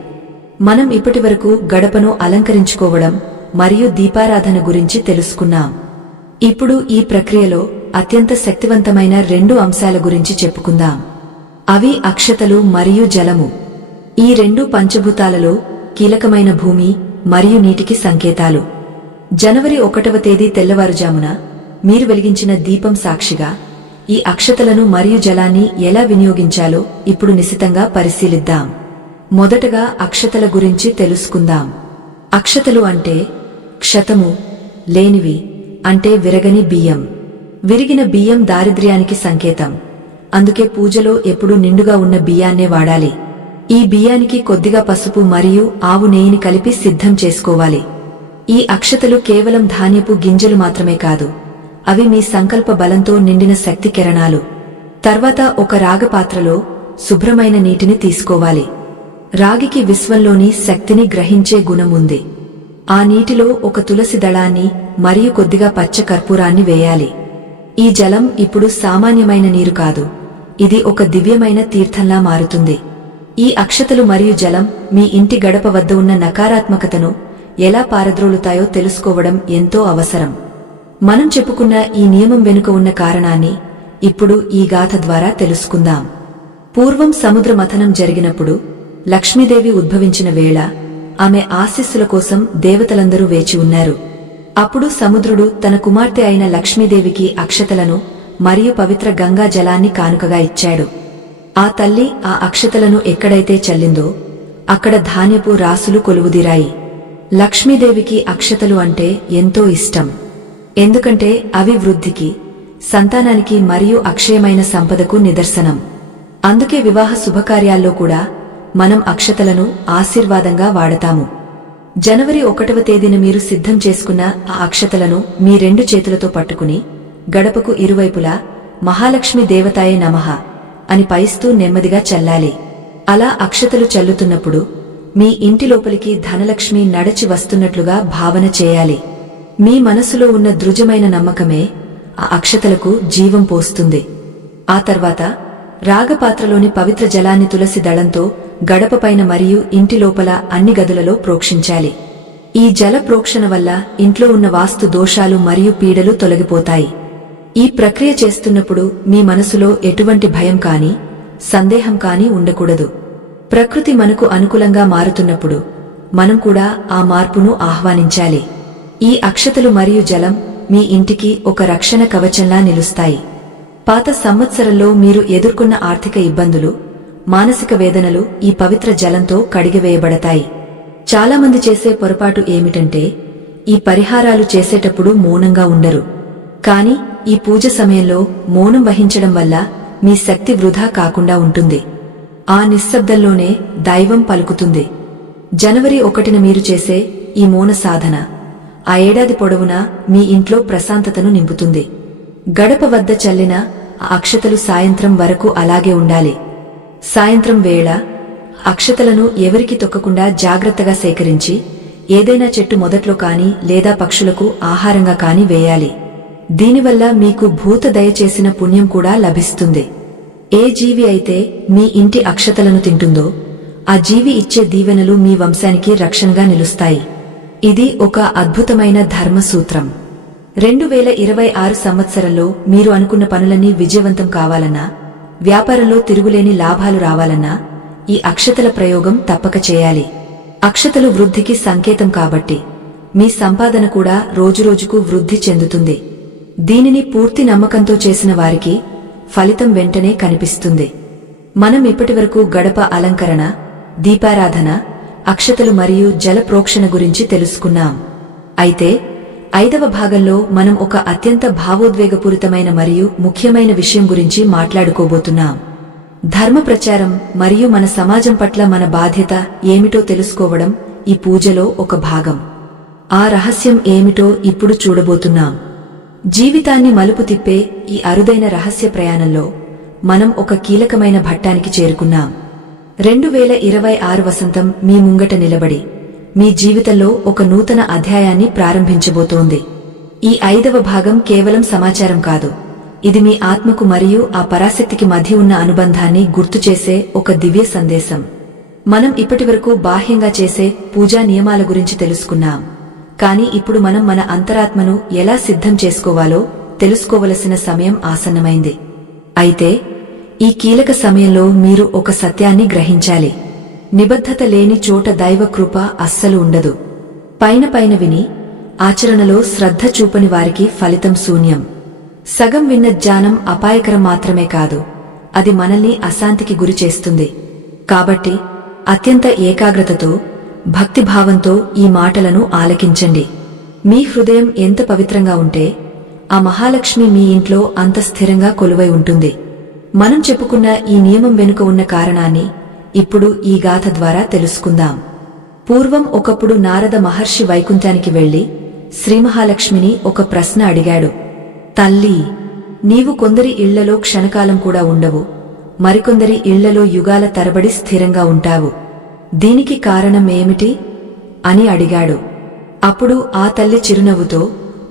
మనం ఇప్పటివరకు గడపను అలంకరించుకోవడం మరియు దీపారాధన గురించి తెలుసుకున్నాం. ఇప్పుడు ఈ ప్రక్రియలో అత్యంత శక్తివంతమైన 2 అంశాల గురించి చెప్పుకుందాం. అవి అక్షతలు మరియు జలము. ఈ 2 పంచభూతాలలో కీలకమైన భూమి మరియు నీటికి సంకేతాలు. జనవరి 1వ తేదీ తెల్లవారుజామున మీరు వెలిగించిన దీపం సాక్షిగా ఈ అక్షతలను మరియు జలాన్ని ఎలా వినియోగించాలో ఇప్పుడు నిశితంగా పరిశీలిద్దాం. మొదటగా అక్షతల గురించి తెలుసుకుందాం. అక్షతలు అంటే క్షతము, లేనివి అంటే విరగని బియ్యం. విరిగిన బియ్యం దారిద్ర్యానికి సంకేతం. అందుకే పూజలో ఎప్పుడూ నిండుగా ఉన్న బియ్యాన్నే వాడాలి. ఈ బియ్యానికి కొద్దిగా పసుపు మరియు ఆవు నెయ్యిని కలిపి సిద్ధం చేసుకోవాలి. ఈ అక్షతలు కేవలం ధాన్యపు గింజలు మాత్రమే కాదు, అవి మీ సంకల్ప బలంతో నిండిన శక్తి కిరణాలు. తర్వాత ఒక రాగపాత్రలో శుభ్రమైన నీటిని తీసుకోవాలి. రాగికి విశ్వంలోని శక్తిని గ్రహించే గుణం ఉంది. ఆ నీటిలో ఒక తులసి దళాన్ని మరియు కొద్దిగా పచ్చ కర్పూరాన్ని వేయాలి. ఈ జలం ఇప్పుడు సామాన్యమైన నీరు కాదు, ఇది ఒక దివ్యమైన తీర్థంలా మారుతుంది. ఈ అక్షతలు మరియు జలం మీ ఇంటి గడప వద్ద ఉన్న నకారాత్మకతను, ఎలా పారద్రోలుతాయో తెలుసుకోవడం ఎంతో అవసరం. మనం చెప్పుకున్న ఈ నియమం వెనుక ఉన్న కారణాన్ని ఇప్పుడు ఈ గాథ ద్వారా తెలుసుకుందాం. పూర్వం సముద్ర మథనం జరిగినప్పుడు లక్ష్మీదేవి ఉద్భవించిన వేళ ఆమె ఆశీస్సుల కోసం దేవతలందరూ వేచి ఉన్నారు. అప్పుడు సముద్రుడు తన కుమార్తె అయిన లక్ష్మీదేవికి అక్షతలను మరియు పవిత్ర గంగా జలాన్ని కానుకగా ఇచ్చాడు. ఆ తల్లి ఆ అక్షతలను ఎక్కడైతే చల్లిందో అక్కడ ధాన్యపు రాసులు కొలువుదీరాయి. లక్ష్మీదేవికి అక్షతలు అంటే ఎంతో ఇష్టం. ఎందుకంటే అవి వృద్ధికి, సంతానానికి మరియు అక్షయమైన సంపదకు నిదర్శనం. అందుకే వివాహ శుభకార్యాల్లో కూడా మనం అక్షతలను ఆశీర్వాదంగా వాడతాము. జనవరి 1వ తేదీన మీరు సిద్ధం చేసుకున్న ఆ అక్షతలను మీ 2 చేతులతో పట్టుకుని గడపకు ఇరువైపులా మహాలక్ష్మి దేవతాయే నమః అని పైస్తూ నెమ్మదిగా చల్లాలి. అలా అక్షతలు చల్లుతున్నప్పుడు మీ ఇంటి లోపలికి ధనలక్ష్మి నడచి వస్తున్నట్లుగా భావన చేయాలి. మీ మనసులో ఉన్న దృఢమైన నమ్మకమే ఆ అక్షతలకు జీవం పోస్తుంది. ఆ తర్వాత రాగపాత్రలోని పవిత్ర జలాన్ని తులసి దళంతో గడపపైన మరియు ఇంటి లోపల అన్ని గదులలో ప్రోక్షించాలి. ఈ జల ప్రోక్షణ వల్ల ఇంట్లో ఉన్న వాస్తు దోషాలు మరియు పీడలు తొలగిపోతాయి. ఈ ప్రక్రియ చేస్తున్నప్పుడు మీ మనసులో ఎటువంటి భయం కాని, సందేహం కాని ఉండకూడదు. ప్రకృతి మనకు అనుకూలంగా మారుతున్నప్పుడు మనం కూడా ఆ మార్పును ఆహ్వానించాలి. ఈ అక్షతలు మరియు జలం మీ ఇంటికి ఒక రక్షణ కవచంలా నిలుస్తాయి. పాత సంవత్సరంలో మీరు ఎదుర్కొన్న ఆర్థిక ఇబ్బందులు, మానసిక వేదనలు ఈ పవిత్ర జలంతో కడిగివేయబడతాయి. చాలామంది చేసే పొరపాటు ఏమిటంటే ఈ పరిహారాలు చేసేటప్పుడు మౌనంగా ఉండరు. కాని ఈ పూజ సమయంలో మౌనం వహించడం వల్ల మీ శక్తి వృధా కాకుండా ఉంటుంది. ఆ నిశ్శబ్దంలోనే దైవం పలుకుతుంది. జనవరి 1న మీరు చేసే ఈ మౌన సాధన ఆ ఏడాది పొడవునా మీ ఇంట్లో ప్రశాంతతను నింపుతుంది. గడప వద్ద చల్లిన ఆ అక్షతలు సాయంత్రం వరకు అలాగే ఉండాలి. సాయంత్రం వేళ అక్షతలను ఎవరికి తొక్కకుండా జాగ్రత్తగా సేకరించి ఏదైనా చెట్టు మొదట్లో కాని లేదా పక్షులకు ఆహారంగా కాని వేయాలి. దీనివల్ల మీకు భూత దయ చేసిన పుణ్యం కూడా లభిస్తుంది. ఏ జీవి అయితే మీ ఇంటి అక్షతలను తింటుందో ఆ జీవి ఇచ్చే దీవెనలు మీ వంశానికి రక్షణగా నిలుస్తాయి. ఇది ఒక అద్భుతమైన ధర్మసూత్రం. 2026 సంవత్సరంలో మీరు అనుకున్న పనులన్నీ విజయవంతం కావాలన్నా, వ్యాపారంలో తిరుగులేని లాభాలు రావాలన్నా ఈ అక్షతల ప్రయోగం తప్పక చేయాలి. అక్షతలు వృద్ధికి సంకేతం కాబట్టి మీ సంపాదన కూడా రోజురోజుకు వృద్ధి చెందుతుంది. దీనిని పూర్తి నమ్మకంతో చేసిన వారికి ఫలితం వెంటనే కనిపిస్తుంది. మనం ఇప్పటివరకు గడప అలంకరణ, దీపారాధన, అక్షతలు మరియు జల ప్రోక్షణ గురించి తెలుసుకున్నాం. అయితే 5వ భాగంలో మనం ఒక అత్యంత భావోద్వేగపూరితమైన మరియు ముఖ్యమైన విషయం గురించి మాట్లాడుకోబోతున్నాం. ధర్మ ప్రచారం మరియు మన సమాజం పట్ల మన బాధ్యత ఏమిటో తెలుసుకోవడం ఈ పూజలో ఒక భాగం. ఆ రహస్యం ఏమిటో ఇప్పుడు చూడబోతున్నాం. జీవితాన్ని మలుపు తిప్పే ఈ అరుదైన రహస్య ప్రయాణంలో మనం ఒక కీలకమైన ఘట్టానికి చేరుకున్నాం. 2026 వసంతం మీ ముంగట నిలబడి మీ జీవితంలో ఒక నూతన అధ్యాయాన్ని ప్రారంభించబోతోంది. ఈ 5వ భాగం కేవలం సమాచారం కాదు, ఇది మీ ఆత్మకు మరియు ఆ పరాశక్తికి మధ్య ఉన్న అనుబంధాన్ని గుర్తుచేసే ఒక దివ్య సందేశం. మనం ఇప్పటివరకు బాహ్యంగా చేసే పూజా నియమాల గురించి తెలుసుకున్నాం. కాని ఇప్పుడు మనం మన అంతరాత్మను ఎలా సిద్ధం చేసుకోవాలో తెలుసుకోవలసిన సమయం ఆసన్నమైంది. అయితే ఈ కీలక సమయంలో మీరు ఒక సత్యాన్ని గ్రహించాలి. నిబద్ధత లేని చోట దైవ కృప అస్సలు ఉండదు. పైన విని ఆచరణలో శ్రద్ధ చూపని వారికి ఫలితం శూన్యం. సగం విన్న జ్ఞానం అపాయకరం మాత్రమే కాదు, అది మనల్ని అశాంతికి గురి చేస్తుంది. కాబట్టి అత్యంత ఏకాగ్రతతో, భక్తిభావంతో ఈ మాటలను ఆలకించండి. మీ హృదయం ఎంత పవిత్రంగా ఉంటే ఆ మహాలక్ష్మి మీ ఇంట్లో అంత స్థిరంగా కొలువై ఉంటుంది. మనం చెప్పుకున్న ఈ నియమం వెనుక ఉన్న కారణాన్ని ఇప్పుడు ఈ గాథ ద్వారా తెలుసుకుందాం. పూర్వం ఒకప్పుడు నారద మహర్షి వైకుంఠానికి వెళ్లి శ్రీమహాలక్ష్మిని ఒక ప్రశ్న అడిగాడు. తల్లీ, నీవు కొందరి ఇళ్లలో క్షణకాలం కూడా ఉండవు, మరికొందరి ఇళ్లలో యుగాల తరబడి స్థిరంగా ఉంటావు. దీనికి కారణం ఏమిటి అని అడిగాడు. అప్పుడు ఆ తల్లి చిరునవ్వుతో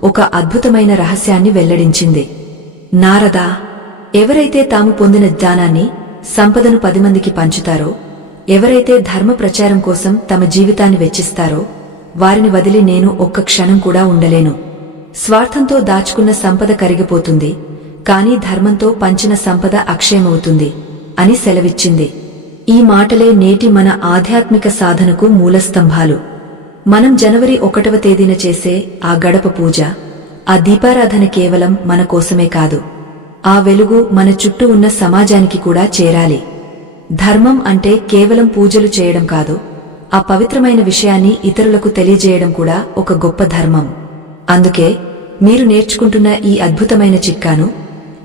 ఒక అద్భుతమైన రహస్యాన్ని వెల్లడించింది. నారదా, ఎవరైతే తాము పొందిన జ్ఞానాన్ని, సంపదను 10 మందికి పంచుతారో, ఎవరైతే ధర్మ ప్రచారం కోసం తమ జీవితాన్ని వెచ్చిస్తారో వారిని వదిలి నేను ఒక్క క్షణం కూడా ఉండలేను. స్వార్థంతో దాచుకున్న సంపద కరిగిపోతుంది, కాని ధర్మంతో పంచిన సంపద అక్షయమవుతుంది అని సెలవిచ్చింది. ఈ మాటలే నేటి మన ఆధ్యాత్మిక సాధనకు మూలస్తంభాలు. మనం జనవరి 1వ తేదీన చేసే ఆ గడప పూజ, ఆ దీపారాధన కేవలం మన కోసమే కాదు, ఆ వెలుగు మన చుట్టూ ఉన్న సమాజానికి కూడా చేరాలి. ధర్మం అంటే కేవలం పూజలు చేయడం కాదు, ఆ పవిత్రమైన విషయాన్ని ఇతరులకు తెలియజేయడం కూడా ఒక గొప్ప ధర్మం. అందుకే మీరు నేర్చుకుంటున్న ఈ అద్భుతమైన చిట్కాను,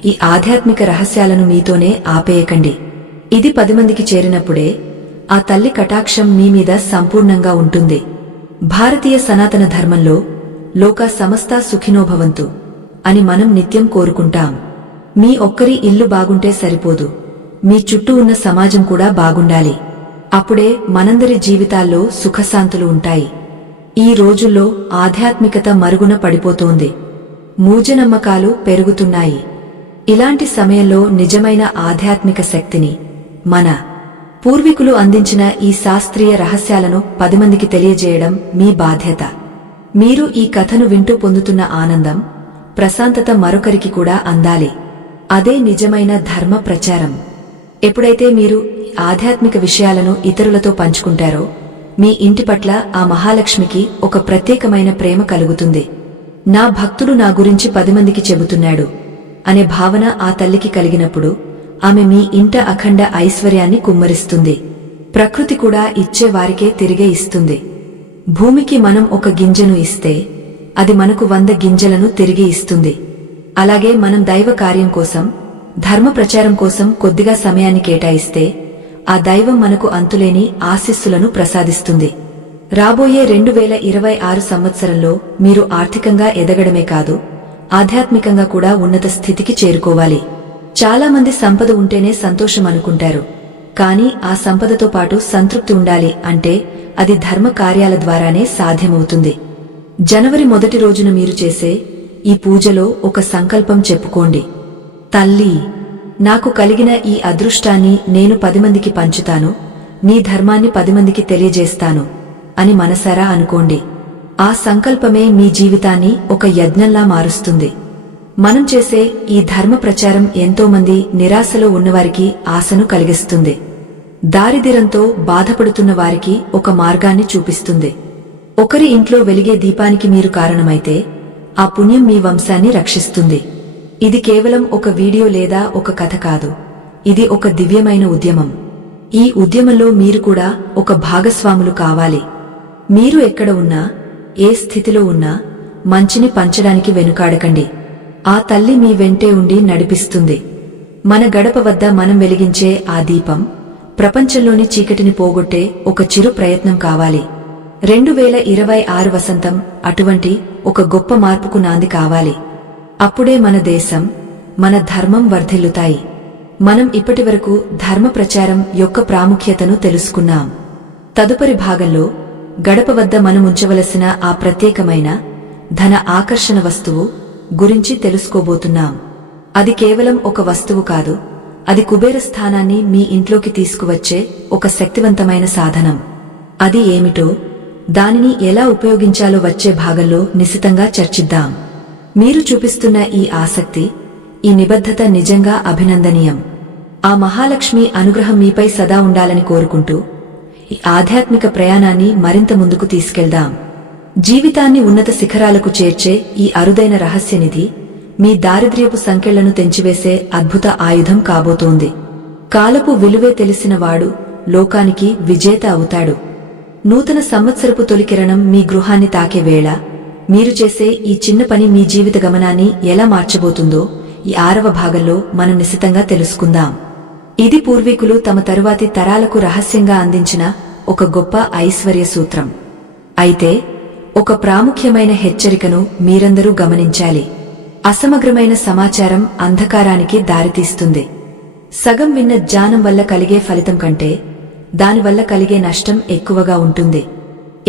ఈ ఆధ్యాత్మిక రహస్యాలను మీతోనే ఆపేయకండి. ఇది 10 మందికి చేరినప్పుడే ఆ తల్లి కటాక్షం మీ మీద సంపూర్ణంగా ఉంటుంది. భారతీయ సనాతన ధర్మంలో లోకా సమస్తా సుఖినోభవంతు అని మనం నిత్యం కోరుకుంటాం. మీ ఒక్కరి ఇల్లు బాగుంటే సరిపోదు, మీ చుట్టూ ఉన్న సమాజం కూడా బాగుండాలి. అప్పుడే మనందరి జీవితాల్లో సుఖశాంతులు ఉంటాయి. ఈ రోజుల్లో ఆధ్యాత్మికత మరుగున పడిపోతోంది, మూఢనమ్మకాలు పెరుగుతున్నాయి. ఇలాంటి సమయంలో నిజమైన ఆధ్యాత్మిక శక్తిని, మన పూర్వీకులు అందించిన ఈ శాస్త్రీయ రహస్యాలను 10 మందికి తెలియజేయడం మీ బాధ్యత. మీరు ఈ కథను వింటూ పొందుతున్న ఆనందం, ప్రశాంతత మరొకరికి కూడా అందాలి. అదే నిజమైన ధర్మ ప్రచారం. ఎప్పుడైతే మీరు ఆధ్యాత్మిక విషయాలను ఇతరులతో పంచుకుంటారో, మీ ఇంటి పట్ల ఆ మహాలక్ష్మికి ఒక ప్రత్యేకమైన ప్రేమ కలుగుతుంది. నా భక్తుడు నా గురించి 10 మందికి చెబుతున్నాడు అనే భావన ఆ తల్లికి కలిగినప్పుడు ఆమె మీ ఇంట అఖండ ఐశ్వర్యాన్ని కుమ్మరిస్తుంది. ప్రకృతి కూడా ఇచ్చే వారికే తిరిగే ఇస్తుంది. భూమికి మనం ఒక గింజను ఇస్తే అది మనకు 100 గింజలను తిరిగి ఇస్తుంది. అలాగే మనం దైవ కార్యం కోసం, ధర్మ ప్రచారం కోసం కొద్దిగా సమయాన్ని కేటాయిస్తే ఆ దైవం మనకు అంతులేని ఆశీస్సులను ప్రసాదిస్తుంది. రాబోయే 2026 సంవత్సరంలో మీరు ఆర్థికంగా ఎదగడమే కాదు, ఆధ్యాత్మికంగా కూడా ఉన్నత స్థితికి చేరుకోవాలి. చాలా మంది సంపద ఉంటేనే సంతోషం అనుకుంటారు, కానీ ఆ సంపదతో పాటు సంతృప్తి ఉండాలి అంటే అది ధర్మ కార్యాల ద్వారానే సాధ్యమవుతుంది. జనవరి 1 రోజున మీరు చేసే ఈ పూజలో ఒక సంకల్పం చెప్పుకోండి. తల్లి, నాకు కలిగిన ఈ అదృష్టాన్ని నేను 10 మందికి పంచుతాను, నీ ధర్మాన్ని 10 మందికి తెలియజేస్తాను అని మనసారా అనుకోండి. ఆ సంకల్పమే మీ జీవితాన్ని ఒక యజ్ఞంలా మారుస్తుంది. మనం చేసే ఈ ధర్మ ప్రచారం ఎంతోమంది నిరాశలో ఉన్నవారికి ఆశను కలిగిస్తుంది. దారిద్ర్యంతో బాధపడుతున్న వారికి ఒక మార్గాన్ని చూపిస్తుంది. ఒకరి ఇంట్లో వెలిగే దీపానికి మీరు కారణమైతే ఆ పుణ్యం మీ వంశాన్ని రక్షిస్తుంది. ఇది కేవలం ఒక వీడియో లేదా ఒక కథ కాదు, ఇది ఒక దివ్యమైన ఉద్యమం. ఈ ఉద్యమంలో మీరు కూడా ఒక భాగస్వాములు కావాలి. మీరు ఎక్కడ ఉన్నా, ఏ స్థితిలో ఉన్నా మంచిని పంచడానికి వెనుకాడకండి. ఆ తల్లి మీ వెంటే ఉండి నడిపిస్తుంది. మన గడప వద్ద మనం వెలిగించే ఆ దీపం ప్రపంచంలోని చీకటిని పోగొట్టే ఒక చిరు ప్రయత్నం కావాలి. 2026 వసంతం అటువంటి ఒక గొప్ప మార్పుకు నాంది కావాలి. అప్పుడే మన దేశం, మన ధర్మం వర్ధిల్లుతాయి. మనం ఇప్పటివరకు ధర్మ ప్రచారం యొక్క ప్రాముఖ్యతను తెలుసుకున్నాం. తదుపరి భాగంలో గడప వద్ద మనం ఉంచవలసిన ఆ ప్రత్యేకమైన ధన ఆకర్షణ వస్తువు గురించి తెలుసుకోబోతున్నాం. అది కేవలం ఒక వస్తువు కాదు, అది కుబేర స్థానాన్ని మీ ఇంట్లోకి తీసుకువచ్చే ఒక శక్తివంతమైన సాధనం. అది ఏమిటో, దానిని ఎలా ఉపయోగించాలో వచ్చే భాగంలో నిశితంగా చర్చిద్దాం. మీరు చూపిస్తున్న ఈ ఆసక్తి, ఈ నిబద్ధత నిజంగా అభినందనీయం. ఆ మహాలక్ష్మి అనుగ్రహం మీపై సదా ఉండాలని కోరుకుంటూ ఈ ఆధ్యాత్మిక ప్రయాణాన్ని మరింత ముందుకు తీసుకెళ్దాం. జీవితాన్ని ఉన్నత శిఖరాలకు చేర్చే ఈ అరుదైన రహస్యనిధి మీ దారిద్ర్యపు సంకెళ్లను తెంచివేసే అద్భుత ఆయుధం కాబోతోంది. కాలపు విలువే తెలిసినవాడు లోకానికి విజేత అవుతాడు. నూతన సంవత్సరపు తొలి కిరణం మీ గృహాన్ని తాకే వేళ మీరు చేసే ఈ చిన్న పని మీ జీవిత గమనాన్ని ఎలా మార్చబోతుందో ఈ 6వ భాగంలో మనం నిశితంగా తెలుసుకుందాం. ఇది పూర్వీకులు తమ తరువాతి తరాలకు రహస్యంగా అందించిన ఒక గొప్ప ఐశ్వర్య సూత్రం. అయితే ఒక ప్రాముఖ్యమైన హెచ్చరికను మీరందరూ గమనించాలి. అసమగ్రమైన సమాచారం అంధకారానికి దారితీస్తుంది. సగం విన్న జ్ఞానం వల్ల కలిగే ఫలితం కంటే దానివల్ల కలిగే నష్టం ఎక్కువగా ఉంటుంది.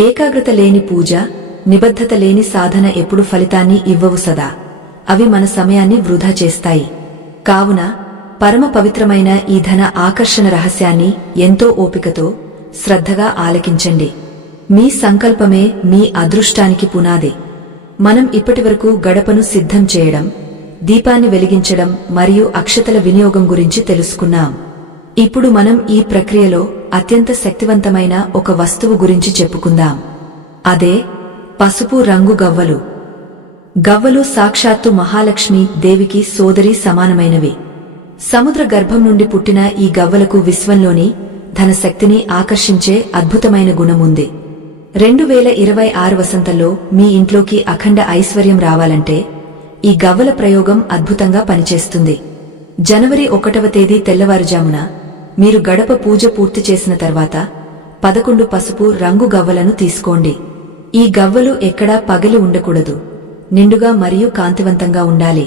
ఏకాగ్రత లేని పూజ, నిబద్ధత లేని సాధన ఎప్పుడు ఫలితాన్ని ఇవ్వవు సదా. అవి మన సమయాన్ని వృధా చేస్తాయి. కావున పరమ పవిత్రమైన ఈ ధన ఆకర్షణ రహస్యాన్ని ఎంతో ఓపికతో, శ్రద్ధగా ఆలకించండి. మీ సంకల్పమే మీ అదృష్టానికి పునాది. మనం ఇప్పటివరకు గడపను సిద్ధం చేయడం, దీపాన్ని వెలిగించడం మరియు అక్షతల వినియోగం గురించి తెలుసుకున్నాం. ఇప్పుడు మనం ఈ ప్రక్రియలో అత్యంత శక్తివంతమైన ఒక వస్తువు గురించి చెప్పుకుందాం. అదే పసుపు రంగు గవ్వలు. గవ్వలు సాక్షాత్తు మహాలక్ష్మి దేవికి సోదరి సమానమైనవి. సముద్ర గర్భం నుండి పుట్టిన ఈ గవ్వలకు విశ్వంలోని ధనశక్తిని ఆకర్షించే అద్భుతమైన గుణముంది. 2026 వసంతంలో మీ ఇంట్లోకి అఖండ ఐశ్వర్యం రావాలంటే ఈ గవ్వల ప్రయోగం అద్భుతంగా పనిచేస్తుంది. జనవరి 1వ తేదీ తెల్లవారుజామున మీరు గడప పూజ పూర్తి చేసిన తర్వాత 11 పసుపు రంగు గవ్వలను తీసుకోండి. ఈ గవ్వలు ఎక్కడా పగిలి ఉండకూడదు, నిండుగా మరియు కాంతివంతంగా ఉండాలి.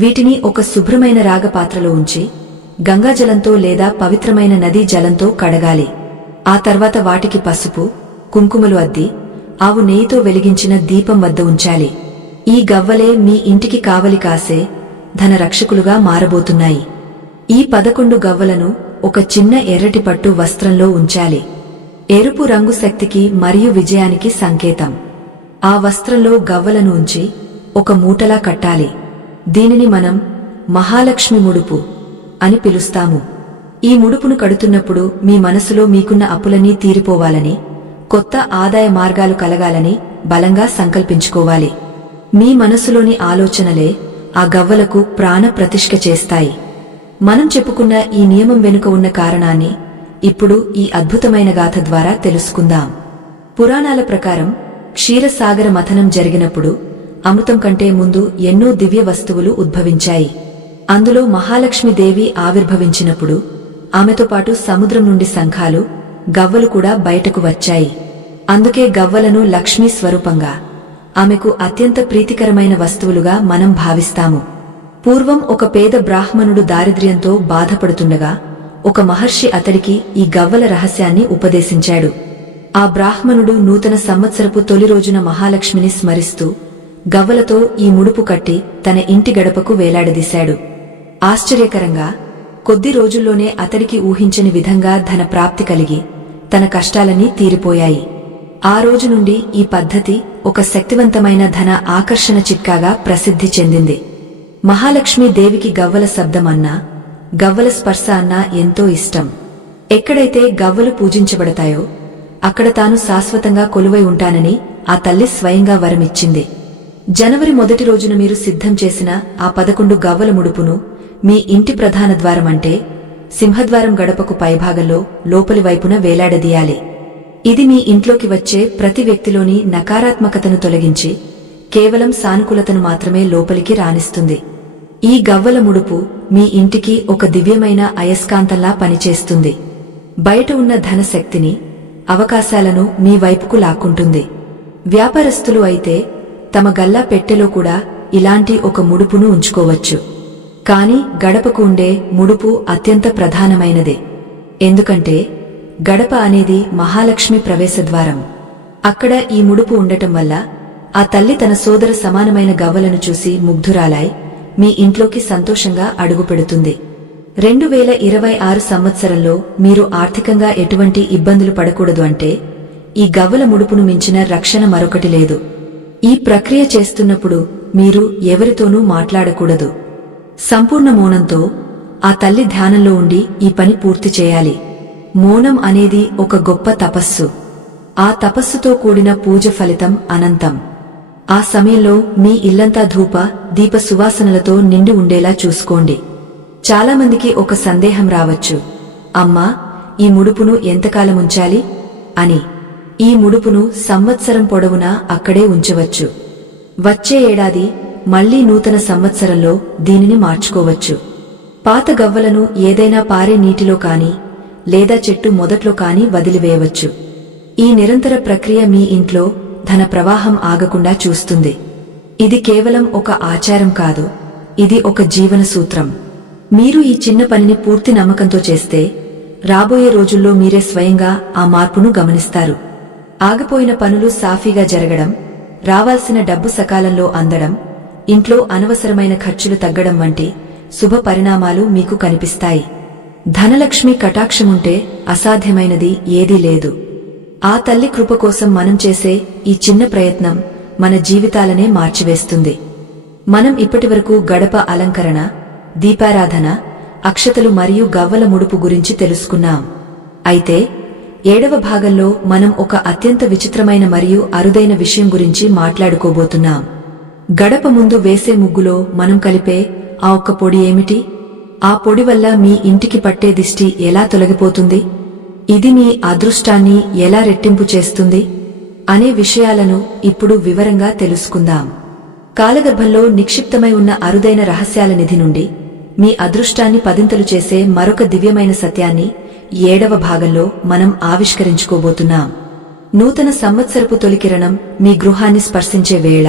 వీటిని ఒక శుభ్రమైన రాగ పాత్రలో ఉంచి గంగాజలంతో లేదా పవిత్రమైన నదీ జలంతో కడగాలి. ఆ తర్వాత వాటికి పసుపు, కుంకుమలు అద్ది ఆవు నెయ్యితో వెలిగించిన దీపం వద్ద ఉంచాలి. ఈ గవ్వలే మీ ఇంటికి కావలి కాసే ధనరక్షకులుగా మారబోతున్నాయి. ఈ 11 గవ్వలను ఒక చిన్న ఎర్రటి పట్టు వస్త్రంలో ఉంచాలి. ఎరుపు రంగు శక్తికి మరియు విజయానికి సంకేతం. ఆ వస్త్రంలో గవ్వలను ఉంచి ఒక మూటలా కట్టాలి. దీనిని మనం మహాలక్ష్మి ముడుపు అని పిలుస్తాము. ఈ ముడుపును కడుతున్నప్పుడు మీ మనసులో మీకున్న అప్పులన్నీ తీరిపోవాలని, కొత్త ఆదాయ మార్గాలు కలగాలని బలంగా సంకల్పించుకోవాలి. మీ మనసులోని ఆలోచనలే ఆ గవ్వలకు ప్రాణ ప్రతిష్ఠ చేస్తాయి. మనం చెప్పుకున్న ఈ నియమం వెనుక ఉన్న కారణాన్ని ఇప్పుడు ఈ అద్భుతమైన గాథ ద్వారా తెలుసుకుందాం. పురాణాల ప్రకారం క్షీరసాగర మథనం జరిగినప్పుడు అమృతం కంటే ముందు ఎన్నో దివ్య వస్తువులు ఉద్భవించాయి. అందులో మహాలక్ష్మీదేవి ఆవిర్భవించినప్పుడు ఆమెతో పాటు సముద్రం నుండి శంఖాలు, గవ్వలు కూడా బయటకు వచ్చాయి. అందుకే గవ్వలను లక్ష్మీ స్వరూపంగా, ఆమెకు అత్యంత ప్రీతికరమైన వస్తువులుగా మనం భావిస్తాము. పూర్వం ఒక పేద బ్రాహ్మణుడు దారిద్ర్యంతో బాధపడుతుండగా ఒక మహర్షి అతడికి ఈ గవ్వల రహస్యాన్ని ఉపదేశించాడు. ఆ బ్రాహ్మణుడు నూతన సంవత్సరపు తొలి రోజున మహాలక్ష్మిని స్మరిస్తూ గవ్వలతో ఈ ముడుపు కట్టి తన ఇంటి గడపకు వేలాడదీశాడు. ఆశ్చర్యకరంగా కొద్ది రోజుల్లోనే అతడికి ఊహించని విధంగా ధన ప్రాప్తి కలిగి తన కష్టాలన్నీ తీరిపోయాయి. ఆ రోజు నుండి ఈ పద్ధతి ఒక శక్తివంతమైన ధన ఆకర్షణ చిట్కాగా ప్రసిద్ధి చెందింది. మహాలక్ష్మీ దేవికి గవ్వల శబ్దం అన్నా, గవ్వల స్పర్శ అన్నా ఎంతో ఇష్టం. ఎక్కడైతే గవ్వలు పూజించబడతాయో అక్కడ తాను శాశ్వతంగా కొలువై ఉంటానని ఆ తల్లి స్వయంగా వరమిచ్చింది. జనవరి 1 రోజున మీరు సిద్ధం చేసిన ఆ 11 గవ్వల ముడుపును మీ ఇంటి ప్రధాన ద్వారం అంటే సింహద్వారం గడపకు పైభాగంలో లోపలి వైపున వేలాడదీయాలి. ఇది మీ ఇంట్లోకి వచ్చే ప్రతి వ్యక్తిలోని నకారాత్మకతను తొలగించి కేవలం సానుకూలతను మాత్రమే లోపలికి రానిస్తుంది. ఈ గవ్వల ముడుపు మీ ఇంటికి ఒక దివ్యమైన అయస్కాంతంలా పనిచేస్తుంది. బయట ఉన్న ధనశక్తిని, అవకాశాలను మీ వైపుకు లాక్కుంటుంది. వ్యాపారస్తులు అయితే తమ గల్లా పెట్టెలో కూడా ఇలాంటి ఒక ముడుపును ఉంచుకోవచ్చు. కాని గడపకు ఉండే ముడుపు అత్యంత ప్రధానమైనదే. ఎందుకంటే గడప అనేది మహాలక్ష్మి ప్రవేశద్వారం. అక్కడ ఈ ముడుపు ఉండటం వల్ల ఆ తల్లి తన సోదర సమానమైన గవ్వలను చూసి ముగ్ధురాలాయ్ మీ ఇంట్లోకి సంతోషంగా అడుగుపెడుతుంది. 2026 సంవత్సరంలో మీరు ఆర్థికంగా ఎటువంటి ఇబ్బందులు పడకూడదు అంటే ఈ గవ్వల ముడుపును మించిన రక్షణ మరొకటి లేదు. ఈ ప్రక్రియ చేస్తున్నప్పుడు మీరు ఎవరితోనూ మాట్లాడకూడదు. సంపూర్ణ మౌనంతో ఆ తల్లి ధ్యానంలో ఉండి ఈ పని పూర్తి చేయాలి. మౌనం అనేది ఒక గొప్ప తపస్సు. ఆ తపస్సుతో కూడిన పూజ ఫలితం అనంతం. ఆ సమయంలో మీ ఇల్లంతా ధూప, దీప సువాసనలతో నిండి ఉండేలా చూసుకోండి. చాలామందికి ఒక సందేహం రావచ్చు, అమ్మా, ఈ ముడుపును ఎంతకాలం ఉంచాలి అని. ఈ ముడుపును సంవత్సరం పొడవునా అక్కడే ఉంచవచ్చు. వచ్చే ఏడాది మళ్లీ నూతన సంవత్సరంలో దీనిని మార్చుకోవచ్చు. పాత గవ్వలను ఏదైనా పారే నీటిలో కాని లేదా చెట్టు మొదట్లో కాని వదిలివేయవచ్చు. ఈ నిరంతర ప్రక్రియ మీ ఇంట్లో ధన ప్రవాహం ఆగకుండా చూస్తుంది. ఇది కేవలం ఒక ఆచారం కాదు, ఇది ఒక జీవన సూత్రం. మీరు ఈ చిన్న పనిని పూర్తి నమ్మకంతో చేస్తే రాబోయే రోజుల్లో మీరే స్వయంగా ఆ మార్పును గమనిస్తారు. ఆగిపోయిన పనులు సాఫీగా జరగడం, రావాల్సిన డబ్బు సకాలంలో అందడం, ఇంట్లో అనవసరమైన ఖర్చులు తగ్గడం వంటి శుభ పరిణామాలు మీకు కనిపిస్తాయి. ధనలక్ష్మి కటాక్షముంటే అసాధ్యమైనది ఏదీ లేదు. ఆ తల్లి కృప కోసం మనం చేసే ఈ చిన్న ప్రయత్నం మన జీవితాలనే మార్చివేస్తుంది. మనం ఇప్పటివరకు గడప అలంకరణ, దీపారాధన, అక్షతలు మరియు గవ్వల ముడుపు గురించి తెలుసుకున్నాం. అయితే 7వ భాగంలో మనం ఒక అత్యంత విచిత్రమైన మరియు అరుదైన విషయం గురించి మాట్లాడుకోబోతున్నాం. గడప ముందు వేసే ముగ్గులో మనం కలిపే ఆ ఒక్క పొడి ఏమిటి? ఆ పొడి వల్ల మీ ఇంటికి పట్టే దిష్టి ఎలా తొలగిపోతుంది? ఇది మీ అదృష్టాన్ని ఎలా రెట్టింపు చేస్తుంది? అనే విషయాలను ఇప్పుడు వివరంగా తెలుసుకుందాం. కాలగర్భంలో నిక్షిప్తమై ఉన్న అరుదైన రహస్యాల నిధి నుండి మీ అదృష్టాన్ని పదింతలు చేసే మరొక దివ్యమైన సత్యాన్ని 7వ భాగంలో మనం ఆవిష్కరించుకోబోతున్నాం. నూతన సంవత్సరపు తొలికిరణం మీ గృహాన్ని స్పర్శించే వేళ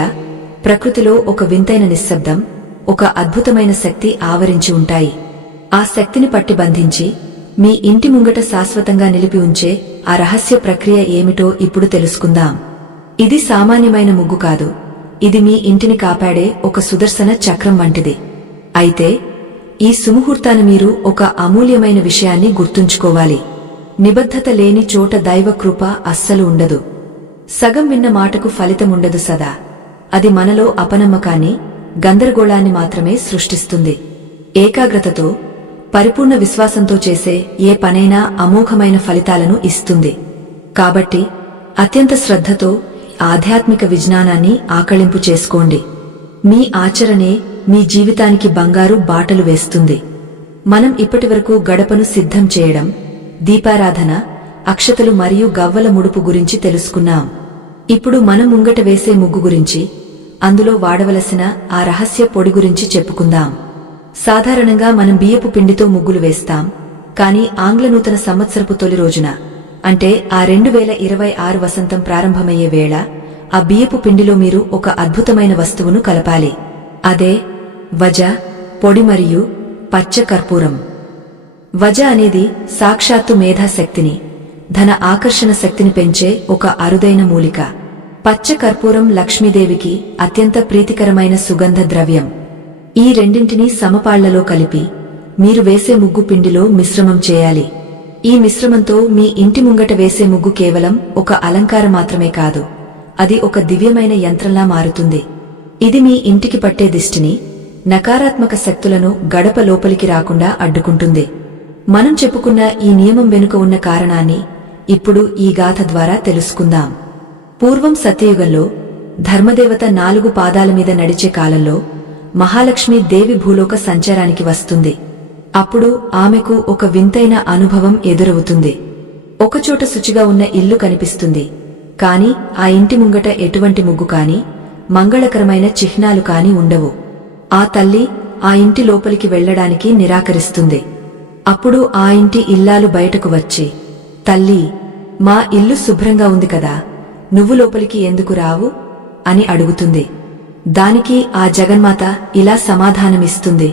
ప్రకృతిలో ఒక వింతైన నిశ్శబ్దం, ఒక అద్భుతమైన శక్తి ఆవరించి ఉంటాయి. ఆ శక్తిని పట్టి బంధించి మీ ఇంటి ముంగట శాశ్వతంగా నిలిపి ఉంచే ఆ రహస్య ప్రక్రియ ఏమిటో ఇప్పుడు తెలుసుకుందాం. ఇది సామాన్యమైన ముగ్గు కాదు. ఇది మీ ఇంటిని కాపాడే ఒక సుదర్శన చక్రం వంటిది. అయితే ఈ సుముహూర్తాన మీరు ఒక అమూల్యమైన విషయాన్ని గుర్తుంచుకోవాలి. నిబద్ధత లేని చోట దైవ కృప అస్సలు ఉండదు. సగం విన్న మాటకు ఫలితముండదు సదా. అది మనలో అపనమ్మకాన్ని, గందరగోళాన్ని మాత్రమే సృష్టిస్తుంది. ఏకాగ్రతతో, పరిపూర్ణ విశ్వాసంతో చేసే ఏ పనైనా అమోఘమైన ఫలితాలను ఇస్తుంది. కాబట్టి అత్యంత శ్రద్ధతో ఆధ్యాత్మిక విజ్ఞానాన్ని ఆకళింపు చేసుకోండి. మీ ఆచరణే మీ జీవితానికి బంగారు బాటలు వేస్తుంది. మనం ఇప్పటివరకు గడపను సిద్ధం చేయడం, దీపారాధన, అక్షతలు మరియు గవ్వల ముడుపు గురించి తెలుసుకున్నాం. ఇప్పుడు మనం ముంగట వేసే ముగ్గు గురించి, అందులో వాడవలసిన ఆ రహస్య పొడి గురించి చెప్పుకుందాం. సాధారణంగా మనం బియ్యపు పిండితో ముగ్గులు వేస్తాం. కానీ ఆంగ్ల నూతన సంవత్సరపు తొలి రోజున, అంటే ఆ 2026 వసంతం ప్రారంభమయ్యే వేళ, ఆ బియ్యపు పిండిలో మీరు ఒక అద్భుతమైన వస్తువును కలపాలి. అదే వజ, పొడి మరియు పచ్చ కర్పూరం. వజ అనేది సాక్షాత్తు మేధాశక్తిని, ధన ఆకర్షణ శక్తిని పెంచే ఒక అరుదైన మూలిక. పచ్చ కర్పూరం లక్ష్మీదేవికి అత్యంత ప్రీతికరమైన సుగంధ ద్రవ్యం. ఈ రెండింటినీ సమపాళ్లలో కలిపి మీరు వేసే ముగ్గు పిండిలో మిశ్రమం చేయాలి. ఈ మిశ్రమంతో మీ ఇంటి ముంగట వేసే ముగ్గు కేవలం ఒక అలంకారం మాత్రమే కాదు, అది ఒక దివ్యమైన యంత్రంలా మారుతుంది. ఇది మీ ఇంటికి పట్టే దిష్టిని, నకారాత్మక శక్తులను గడప లోపలికి రాకుండా అడ్డుకుంటుంది. మనం చెప్పుకున్న ఈ నియమం వెనుక ఉన్న కారణాన్ని ఇప్పుడు ఈ గాథ ద్వారా తెలుసుకుందాం. పూర్వం సత్యయుగంలో ధర్మదేవత 4 పాదాల మీద నడిచే కాలంలో మహాలక్ష్మి దేవి భూలోక సంచారానికి వస్తుంది. అప్పుడు ఆమెకు ఒక వింతైన అనుభవం ఎదురవుతుంది. ఒకచోట శుచిగా ఉన్న ఇల్లు కనిపిస్తుంది. కాని ఆ ఇంటి ముంగట ఎటువంటి ముగ్గు కాని, మంగళకరమైన చిహ్నాలు కాని ఉండవు. ఆ తల్లి ఆ ఇంటి లోపలికి వెళ్లడానికి నిరాకరిస్తుంది. అప్పుడు ఆ ఇంటి ఇల్లాలు బయటకు వచ్చి, తల్లీ, మా ఇల్లు శుభ్రంగా ఉంది కదా, నువ్వు లోపలికి ఎందుకు రావు అని అడుగుతుంది. దానికి ఆ జగన్మాత ఇలా సమాధానమిస్తుంది: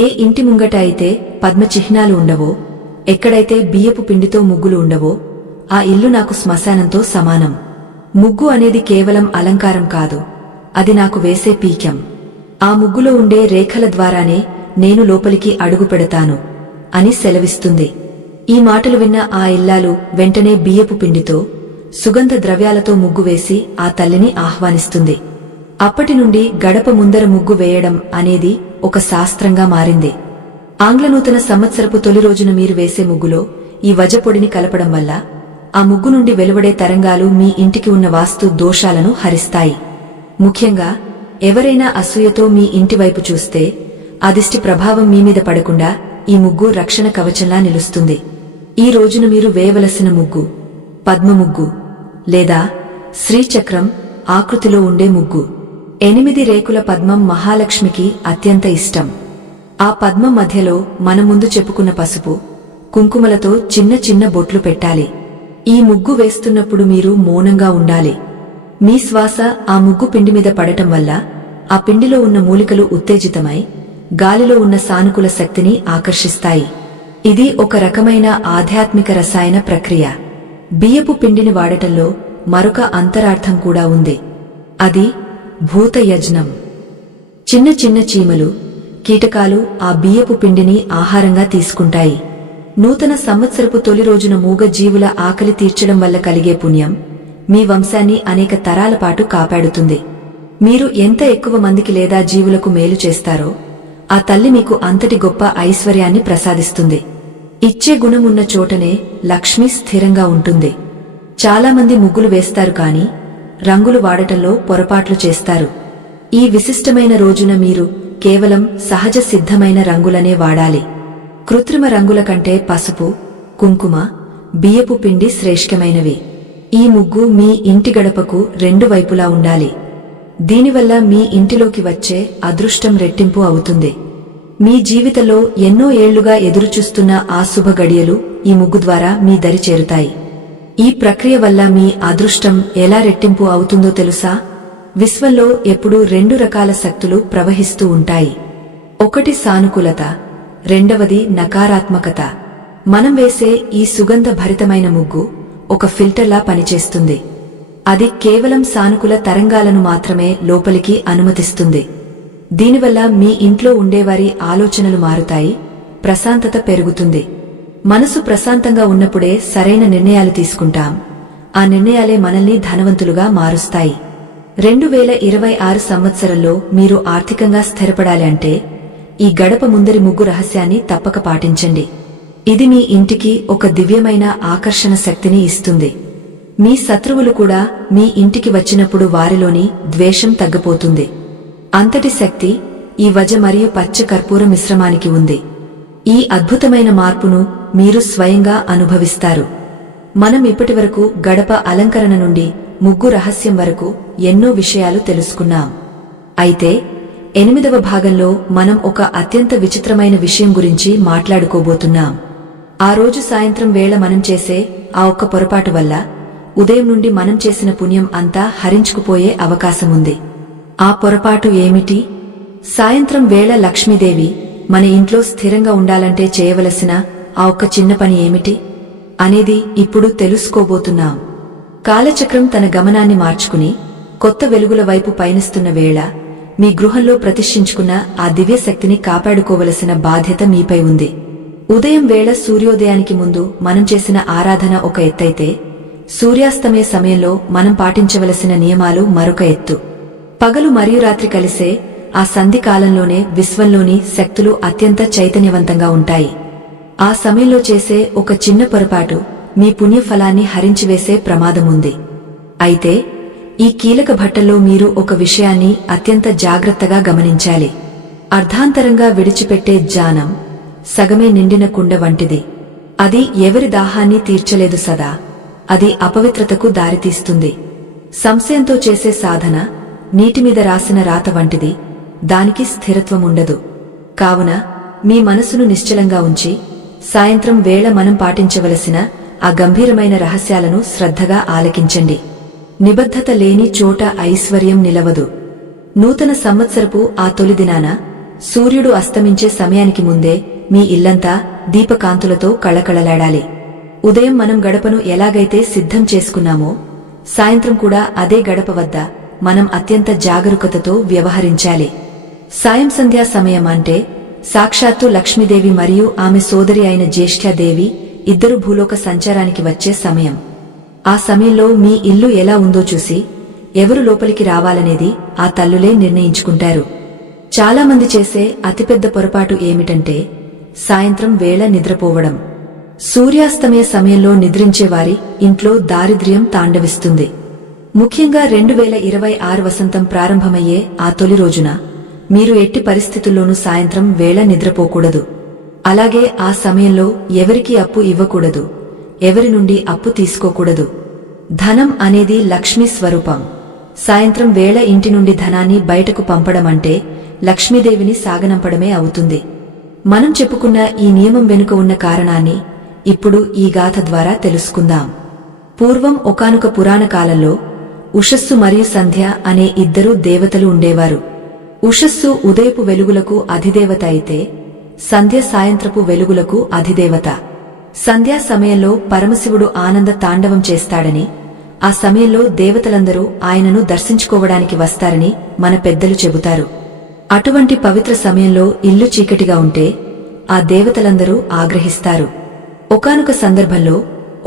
ఏ ఇంటి ముంగట అయితే పద్మచిహ్నాలు ఉండవో, ఎక్కడైతే బియ్యపు పిండితో ముగ్గులు ఉండవో, ఆ ఇల్లు నాకు శ్మశానంతో సమానం. ముగ్గు అనేది కేవలం అలంకారం కాదు, అది నాకు వేసే పీక్యం. ఆ ముగ్గులో ఉండే రేఖల ద్వారానే నేను లోపలికి అడుగు పెడతాను అని సెలవిస్తుంది. ఈ మాటలు విన్న ఆ ఇల్లాలు వెంటనే బియ్యపు పిండితో, సుగంధ ద్రవ్యాలతో ముగ్గు వేసి ఆ తల్లిని ఆహ్వానిస్తుంది. అప్పటి నుండి గడప ముందర ముగ్గు వేయడం అనేది ఒక శాస్త్రంగా మారింది. ఆంగ్లనూతన సంవత్సరపు తొలి రోజున మీరు వేసే ముగ్గులో ఈ వజపొడిని కలపడం వల్ల ఆ ముగ్గు నుండి వెలువడే తరంగాలు మీ ఇంటికి ఉన్న వాస్తు దోషాలను హరిస్తాయి. ముఖ్యంగా ఎవరైనా అసూయతో మీ ఇంటి వైపు చూస్తే ఆ దిష్టి ప్రభావం మీమీద పడకుండా ఈ ముగ్గు రక్షణ కవచంలా నిలుస్తుంది. ఈ రోజున మీరు వేయవలసిన ముగ్గు పద్మముగ్గు లేదా శ్రీచక్రం ఆకృతిలో ఉండే ముగ్గు. 8 రేకుల పద్మం మహాలక్ష్మికి అత్యంత ఇష్టం. ఆ పద్మం మధ్యలో మన ముందు చెప్పుకున్న పసుపు, కుంకుమలతో చిన్న చిన్న బొట్లు పెట్టాలి. ఈ ముగ్గు వేస్తున్నప్పుడు మీరు మౌనంగా ఉండాలి. మీ శ్వాస ఆ ముగ్గు పిండి మీద పడటం వల్ల ఆ పిండిలో ఉన్న మూలికలు ఉత్తేజితమై గాలిలో ఉన్న సానుకూల శక్తిని ఆకర్షిస్తాయి. ఇది ఒక రకమైన ఆధ్యాత్మిక రసాయన ప్రక్రియ. బియ్యపు పిండిని వాడటంలో మరొక అంతరార్థం కూడా ఉంది. అది భూతయజ్ఞం. చిన్న చిన్న చీమలు, కీటకాలు ఆ బియ్యపు పిండిని ఆహారంగా తీసుకుంటాయి. నూతన సంవత్సరపు తొలి రోజున మూగ జీవుల ఆకలి తీర్చడం వల్ల కలిగే పుణ్యం మీ వంశాన్ని అనేక తరాల పాటు కాపాడుతుంది. మీరు ఎంత ఎక్కువ మందికి లేదా జీవులకు మేలు చేస్తారో ఆ తల్లి మీకు అంతటి గొప్ప ఐశ్వర్యాన్ని ప్రసాదిస్తుంది. ఇచ్చే గుణమున్న చోటనే లక్ష్మి స్థిరంగా ఉంటుంది. చాలామంది ముగ్గులు వేస్తారు కాని రంగులు వాడటంలో పొరపాట్లు చేస్తారు. ఈ విశిష్టమైన రోజున మీరు కేవలం సహజ సిద్ధమైన రంగులనే వాడాలి. కృత్రిమ రంగుల కంటే పసుపు, కుంకుమ, బియ్యపు పిండి శ్రేష్ఠమైనవి. ఈ ముగ్గు మీ ఇంటి గడపకు రెండు వైపులా ఉండాలి. దీనివల్ల మీ ఇంటిలోకి వచ్చే అదృష్టం రెట్టింపు అవుతుంది. మీ జీవితంలో ఎన్నో ఏళ్లుగా ఎదురుచూస్తున్న ఆ శుభ గడియలు ఈ ముగ్గు ద్వారా మీ దరి చేరుతాయి. ఈ ప్రక్రియ వల్ల మీ అదృష్టం ఎలా రెట్టింపు అవుతుందో తెలుసా? విశ్వంలో ఎప్పుడూ రెండు రకాల శక్తులు ప్రవహిస్తూ ఉంటాయి. ఒకటి సానుకూలత, రెండవది నకారాత్మకత. మనం వేసే ఈ సుగంధ భరితమైన ముగ్గు ఒక ఫిల్టర్లా పనిచేస్తుంది. అది కేవలం సానుకూల తరంగాలను మాత్రమే లోపలికి అనుమతిస్తుంది. దీనివల్ల మీ ఇంట్లో ఉండేవారి ఆలోచనలు మారుతాయి, ప్రశాంతత పెరుగుతుంది. మనసు ప్రశాంతంగా ఉన్నప్పుడే సరైన నిర్ణయాలు తీసుకుంటాం. ఆ నిర్ణయాలే మనల్ని ధనవంతులుగా మారుస్తాయి. 2026 సంవత్సరంలో మీరు ఆర్థికంగా స్థిరపడాలి అంటే ఈ గడప ముందరి ముగ్గు రహస్యాన్ని తప్పక పాటించండి. ఇది మీ ఇంటికి ఒక దివ్యమైన ఆకర్షణ శక్తిని ఇస్తుంది. మీ శత్రువులు కూడా మీ ఇంటికి వచ్చినప్పుడు వారిలోని ద్వేషం తగ్గిపోతుంది. అంతటి శక్తి ఈ వజ మరియు పచ్చ కర్పూర మిశ్రమానికి ఉంది. ఈ అద్భుతమైన మార్పును మీరు స్వయంగా అనుభవిస్తారు. మనం ఇప్పటివరకు గడప అలంకరణ నుండి ముగ్గు రహస్యం వరకు ఎన్నో విషయాలు తెలుసుకున్నాం. అయితే 8వ భాగంలో మనం ఒక అత్యంత విచిత్రమైన విషయం గురించి మాట్లాడుకోబోతున్నాం. ఆ రోజు సాయంత్రం వేళ మనం చేసే ఆ ఒక్క పొరపాటు వల్ల ఉదయం నుండి మనం చేసిన పుణ్యం అంతా హరించుకుపోయే అవకాశముంది. ఆ పొరపాటు ఏమిటి? సాయంత్రం వేళ లక్ష్మీదేవి మన ఇంట్లో స్థిరంగా ఉండాలంటే చేయవలసిన ఆ ఒక్క చిన్న పని ఏమిటి అనేది ఇప్పుడు తెలుసుకోబోతున్నాం. కాలచక్రం తన గమనాన్ని మార్చుకుని కొత్త వెలుగుల వైపు పయనిస్తున్న వేళ మీ గృహంలో ప్రతిష్ఠించుకున్న ఆ దివ్యశక్తిని కాపాడుకోవలసిన బాధ్యత మీపై ఉంది. ఉదయం వేళ సూర్యోదయానికి ముందు మనం చేసిన ఆరాధన ఒక ఎత్తైతే, సూర్యాస్తమయ సమయంలో మనం పాటించవలసిన నియమాలు మరొక ఎత్తు. పగలు మరియు రాత్రి కలిసే ఆ సంధి కాలంలోనే విశ్వంలోని శక్తులు అత్యంత చైతన్యవంతంగా ఉంటాయి. ఆ సమయంలో చేసే ఒక చిన్న పొరపాటు మీ పుణ్యఫలాన్ని హరించివేసే ప్రమాదముంది. అయితే ఈ కీలక భట్టల్లో మీరు ఒక విషయాన్ని అత్యంత జాగ్రత్తగా గమనించాలి. అర్ధాంతరంగా విడిచిపెట్టే జ్ఞానం సగమే నిండిన కుండ వంటిది. అది ఎవరి దాహాన్ని తీర్చలేదు సదా, అది అపవిత్రతకు దారితీస్తుంది. సంశయంతో చేసే సాధన నీటిమీద రాసిన రాత వంటిది, దానికి స్థిరత్వముండదు. కావున మీ మనసును నిశ్చలంగా ఉంచి సాయంత్రం వేళ మనం పాటించవలసిన ఆ గంభీరమైన రహస్యాలను శ్రద్ధగా ఆలకించండి. నిబద్ధత లేని చోట ఐశ్వర్యం నిలవదు. నూతన సంవత్సరపు ఆ తొలి దినాన సూర్యుడు అస్తమించే సమయానికి ముందే మీ ఇల్లంతా దీపకాంతులతో కళకళలాడాలి. ఉదయం మనం గడపను ఎలాగైతే సిద్ధం చేసుకున్నామో, సాయంత్రం కూడా అదే గడప వద్ద మనం అత్యంత జాగరూకతతో వ్యవహరించాలి. సాయం సంధ్యా సమయం అంటే సాక్షాత్తు లక్ష్మీదేవి మరియు ఆమె సోదరి అయిన జ్యేష్ఠాదేవి ఇద్దరు భూలోక సంచారానికి వచ్చే సమయం. ఆ సమయంలో మీ ఇల్లు ఎలా ఉందో చూసి ఎవరు లోపలికి రావాలనేది ఆ తల్లులే నిర్ణయించుకుంటారు. చాలామంది చేసే అతిపెద్ద పొరపాటు ఏమిటంటే సాయంత్రం వేళ నిద్రపోవడం. సూర్యాస్తమయ సమయంలో నిద్రించేవారి ఇంట్లో దారిద్ర్యం తాండవిస్తుంది. ముఖ్యంగా 2026 వసంతం ప్రారంభమయ్యే ఆ తొలి రోజున మీరు ఎట్టి పరిస్థితుల్లోనూ సాయంత్రం వేళ నిద్రపోకూడదు. అలాగే ఆ సమయంలో ఎవరికీ అప్పు ఇవ్వకూడదు, ఎవరి నుండి అప్పు తీసుకోకూడదు. ధనం అనేది లక్ష్మీ స్వరూపం. సాయంత్రం వేళ ఇంటి నుండి ధనాన్ని బయటకు పంపడం అంటే లక్ష్మీదేవిని సాగనంపడమే అవుతుంది. మనం చెప్పుకున్న ఈ నియమం వెనుక ఉన్న కారణాన్ని ఇప్పుడు ఈ గాథ ద్వారా తెలుసుకుందాం. పూర్వం ఒకానొక పురాణ కాలంలో ఉషస్సు మరియు సంధ్య అనే ఇద్దరు దేవతలు ఉండేవారు. ఉషస్సు ఉదయపు వెలుగులకు అధిదేవత అయితే సంధ్య సాయంత్రపు వెలుగులకు అధిదేవత. సంధ్యా సమయంలో పరమశివుడు ఆనంద తాండవం చేస్తాడని, ఆ సమయంలో దేవతలందరూ ఆయనను దర్శించుకోవడానికి వస్తారని మన పెద్దలు చెబుతారు. అటువంటి పవిత్ర సమయంలో ఇల్లు చీకటిగా ఉంటే ఆ దేవతలందరూ ఆగ్రహిస్తారు. ఒకానొక సందర్భంలో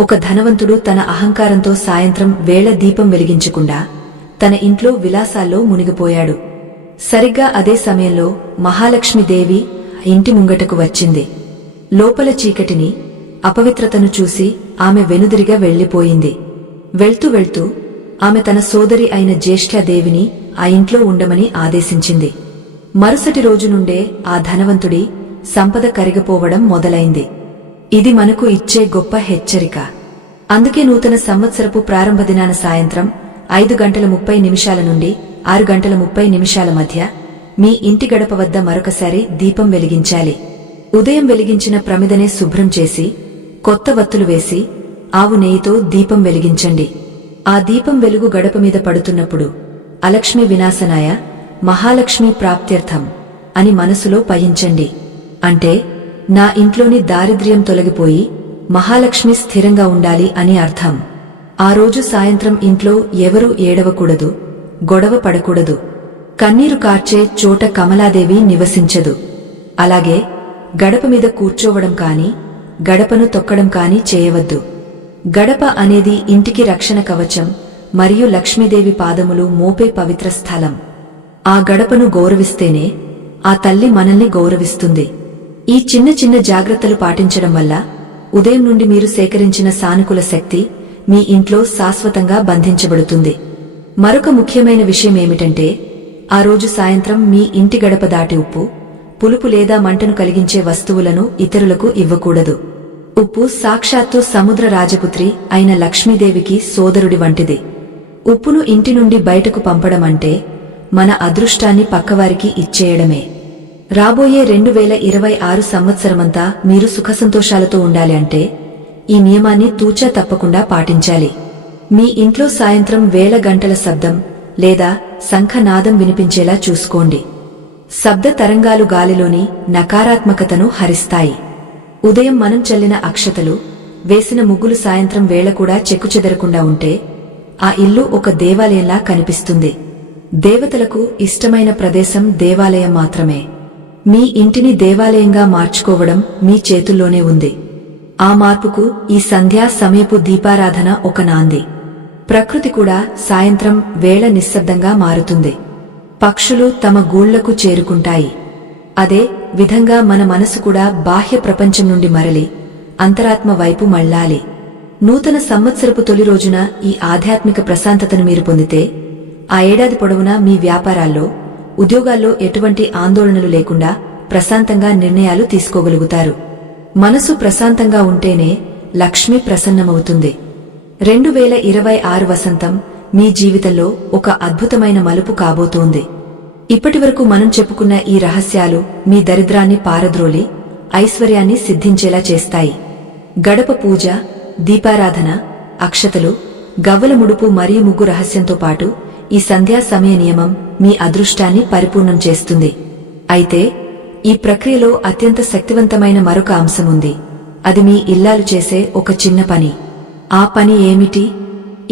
ఒక ధనవంతుడు తన అహంకారంతో సాయంత్రం వేళ దీపం వెలిగించకుండా తన ఇంట్లో విలాసాల్లో మునిగిపోయాడు. సరిగ్గా అదే సమయంలో మహాలక్ష్మీదేవి ఇంటి ముంగటకు వచ్చింది. లోపల చీకటిని, అపవిత్రతను చూసి ఆమె వెనుదిరిగా వెళ్లిపోయింది. వెళ్తూ వెళ్తూ ఆమె తన సోదరి అయిన జ్యేష్ఠాదేవిని ఆ ఇంట్లో ఉండమని ఆదేశించింది. మరుసటి రోజు నుండే ఆ ధనవంతుడి సంపద కరిగిపోవడం మొదలైంది. ఇది మనకు ఇచ్చే గొప్ప హెచ్చరిక. అందుకే నూతన సంవత్సరపు ప్రారంభ దినాన సాయంత్రం 5:30 నుండి 6:30 మధ్య మీ ఇంటి గడప వద్ద మరొకసారి దీపం వెలిగించాలి. ఉదయం వెలిగించిన ప్రమిదనే శుభ్రం చేసి కొత్త వత్తులు వేసి ఆవు నెయ్యితో దీపం వెలిగించండి. ఆ దీపం వెలుగు గడప మీద పడుతున్నప్పుడు అలక్ష్మి వినాశనాయ మహాలక్ష్మి ప్రాప్త్యర్థం అని మనసులో పయించండి. అంటే నా ఇంట్లోని దారిద్ర్యం తొలగిపోయి మహాలక్ష్మి స్థిరంగా ఉండాలి అని అర్థం. ఆ రోజు సాయంత్రం ఇంట్లో ఎవరూ ఏడవకూడదు, గొడవ పడకూడదు. కన్నీరు కార్చే చోట కమలాదేవి నివసించదు. అలాగే గడప మీద కూర్చోవడం కాని, గడపను తొక్కడం కాని చేయవద్దు. గడప అనేది ఇంటికి రక్షణ కవచం మరియు లక్ష్మీదేవి పాదములు మోపే పవిత్ర స్థలం. ఆ గడపను గౌరవిస్తేనే ఆ తల్లి మనల్ని గౌరవిస్తుంది. ఈ చిన్న చిన్న జాగ్రత్తలు పాటించడం వల్ల ఉదయం నుండి మీరు సేకరించిన సానుకూల శక్తి మీ ఇంట్లో శాశ్వతంగా బంధించబడుతుంది. మరొక ముఖ్యమైన విషయమేమిటంటే ఆ రోజు సాయంత్రం మీ ఇంటి గడప దాటి ఉప్పు, పులుపు లేదా మంటను కలిగించే వస్తువులను ఇతరులకు ఇవ్వకూడదు. ఉప్పు సాక్షాత్తు సముద్ర రాజపుత్రి అయిన లక్ష్మీదేవికి సోదరుడి వంటిది. ఉప్పును ఇంటి నుండి బయటకు పంపడం అంటే మన అదృష్టాన్ని పక్కవారికి ఇచ్చేయడమే. రాబోయే 2026 సంవత్సరమంతా మీరు సుఖసంతోషాలతో ఉండాలి అంటే ఈ నియమాన్ని తూచా తప్పకుండా పాటించాలి. మీ ఇంట్లో సాయంత్రం వేళ గంటల శబ్దం లేదా శంఖనాదం వినిపించేలా చూసుకోండి. శబ్ద తరంగాలు గాలిలోని నకారాత్మకతను హరిస్తాయి. ఉదయం మనం చల్లిన అక్షతలు, వేసిన ముగ్గులు సాయంత్రం వేళ కూడా చెక్కుచెదరకుండా ఉంటే ఆ ఇల్లు ఒక దేవాలయంలా కనిపిస్తుంది. దేవతలకు ఇష్టమైన ప్రదేశం దేవాలయం మాత్రమే. మీ ఇంటిని దేవాలయంగా మార్చుకోవడం మీ చేతుల్లోనే ఉంది. ఆ మార్పుకు ఈ సంధ్యా సమయపు దీపారాధన ఒక నాంది. ప్రకృతి కూడా సాయంత్రం వేళ నిశ్శబ్దంగా మారుతుంది. పక్షులు తమ గూళ్లకు చేరుకుంటాయి. అదే విధంగా మన మనసు కూడా బాహ్య ప్రపంచం నుండి మరలి అంతరాత్మ వైపు మళ్లాలి. నూతన సంవత్సరపు తొలి రోజున ఈ ఆధ్యాత్మిక ప్రశాంతతను మీరు పొందితే ఆ ఏడాది పొడవునా మీ వ్యాపారాల్లో, ఉద్యోగాల్లో ఎటువంటి ఆందోళనలు లేకుండా ప్రశాంతంగా నిర్ణయాలు తీసుకోగలుగుతారు. మనసు ప్రశాంతంగా ఉంటేనే లక్ష్మి ప్రసన్నమవుతుంది. 2026 వసంతం మీ జీవితంలో ఒక అద్భుతమైన మలుపు కాబోతోంది. ఇప్పటివరకు మనం చెప్పుకున్న ఈ రహస్యాలు మీ దరిద్రాన్ని పారద్రోలి ఐశ్వర్యాన్ని సిద్ధించేలా చేస్తాయి. గడప పూజ, దీపారాధన, అక్షతలు, గవ్వల ముడుపు మరియు ముగ్గు రహస్యంతో పాటు ఈ సంధ్యా సమయ నియమం మీ అదృష్టాన్ని పరిపూర్ణం చేస్తుంది. అయితే ఈ ప్రక్రియలో అత్యంత శక్తివంతమైన మరొక అంశముంది. అది మీ ఇల్లాలు చేసే ఒక చిన్న పని. ఆ పని ఏమిటి?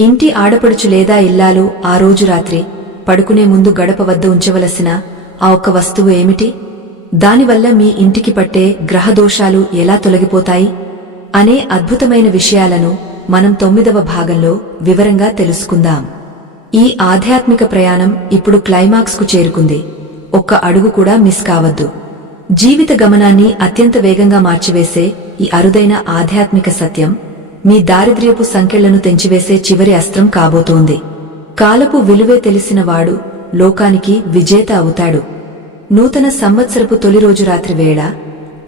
ఇంటి ఆడపడుచు లేదా ఇల్లాలు ఆ రోజు రాత్రి పడుకునే ముందు గడప వద్ద ఉంచవలసిన ఆ ఒక్క వస్తువు ఏమిటి? దానివల్ల మీ ఇంటికి పట్టే గ్రహదోషాలు ఎలా తొలగిపోతాయి అనే అద్భుతమైన విషయాలను మనం 9వ భాగంలో వివరంగా తెలుసుకుందాం. ఈ ఆధ్యాత్మిక ప్రయాణం ఇప్పుడు క్లైమాక్స్ కు చేరుకుంది. ఒక్క అడుగు కూడా మిస్ కావద్దు. జీవిత గమనాన్ని అత్యంత వేగంగా మార్చివేసే ఈ అరుదైన ఆధ్యాత్మిక సత్యం మీ దారిద్ర్యపు సంకెళ్లను తెంచివేసే చివరి అస్త్రం కాబోతోంది. కాలపు విలువే తెలిసినవాడు లోకానికి విజేత అవుతాడు. నూతన సంవత్సరపు తొలి రోజు రాత్రి వేళ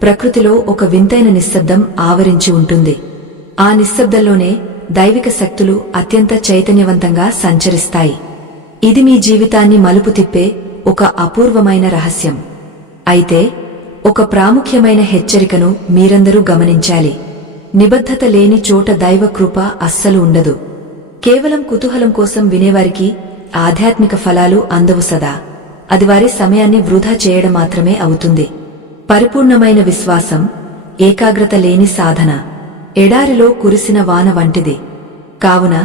ప్రకృతిలో ఒక వింతైన నిశ్శబ్దం ఆవరించి ఉంటుంది. ఆ నిశ్శబ్దంలోనే దైవిక శక్తులు అత్యంత చైతన్యవంతంగా సంచరిస్తాయి. ఇది మీ జీవితాన్ని మలుపు తిప్పే ఒక అపూర్వమైన రహస్యం. అయితే ఒక ప్రాముఖ్యమైన హెచ్చరికను మీరందరూ గమనించాలి. నిబద్ధత లేని చోట దైవ కృప అస్సలు ఉండదు. కేవలం కుతూహలం కోసం వినేవారికి ఆధ్యాత్మిక ఫలాలు అందవు సదా. అది వారి సమయాన్ని వృధా చేయడం మాత్రమే అవుతుంది. పరిపూర్ణమైన విశ్వాసం, ఏకాగ్రత లేని సాధన ఎడారిలో కురిసిన వాన వంటిది. కావున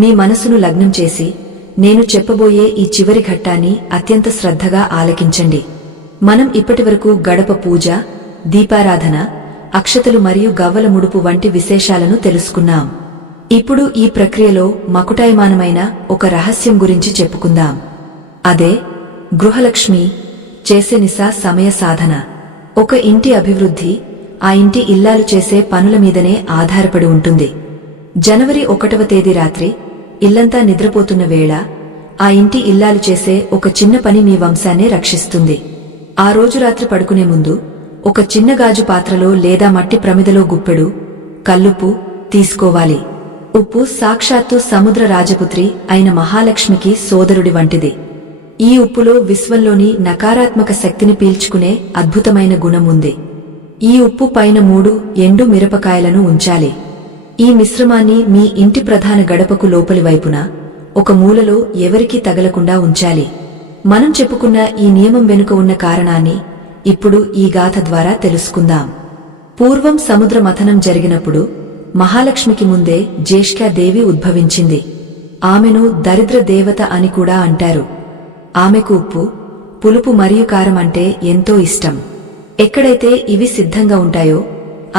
మీ మనసును లగ్నం చేసి నేను చెప్పబోయే ఈ చివరి ఘట్టాన్ని అత్యంత శ్రద్ధగా ఆలకించండి. మనం ఇప్పటివరకు గడప పూజ, దీపారాధన, అక్షతలు మరియు గవ్వల ముడుపు వంటి విశేషాలను తెలుసుకున్నాం. ఇప్పుడు ఈ ప్రక్రియలో మకుటాయమానమైన ఒక రహస్యం గురించి చెప్పుకుందాం. అదే గృహలక్ష్మి చేసే సమయ సాధన. ఒక ఇంటి అభివృద్ధి ఆ ఇంటి ఇల్లాలు చేసే పనుల మీదనే ఆధారపడి ఉంటుంది. జనవరి 1వ తేదీ రాత్రి ఇల్లంతా నిద్రపోతున్న వేళ ఆ ఇంటి ఇల్లాలు చేసే ఒక చిన్న పని మీ వంశాన్నే రక్షిస్తుంది. ఆ రోజు రాత్రి పడుకునే ముందు ఒక చిన్న గాజు పాత్రలో లేదా మట్టి ప్రమిదలో గుప్పెడు కల్లుప్పు తీసుకోవాలి. ఉప్పు సాక్షాత్తు సముద్ర రాజపుత్రి అయిన మహాలక్ష్మికి సోదరుడి వంటిది. ఈ ఉప్పులో విశ్వంలోని నకారాత్మక శక్తిని పీల్చుకునే అద్భుతమైన గుణం ఉంది. ఈ ఉప్పు పైన 3 ఎండు మిరపకాయలను ఉంచాలి. ఈ మిశ్రమాన్ని మీ ఇంటి ప్రధాన గడపకు లోపలి వైపున ఒక మూలలో ఎవరికీ తగలకుండా ఉంచాలి. మనం చెప్పుకున్న ఈ నియమం వెనుక ఉన్న కారణాన్ని ఇప్పుడు ఈ గాథ ద్వారా తెలుసుకుందాం. పూర్వం సముద్ర మథనం జరిగినప్పుడు మహాలక్ష్మికి ముందే జ్యేష్ఠాదేవి ఉద్భవించింది. ఆమెను దరిద్ర దేవత అని కూడా అంటారు. ఆమెకు ఉప్పు, పులుపు మరియు కారం అంటే ఎంతో ఇష్టం. ఎక్కడైతే ఇవి సిద్ధంగా ఉంటాయో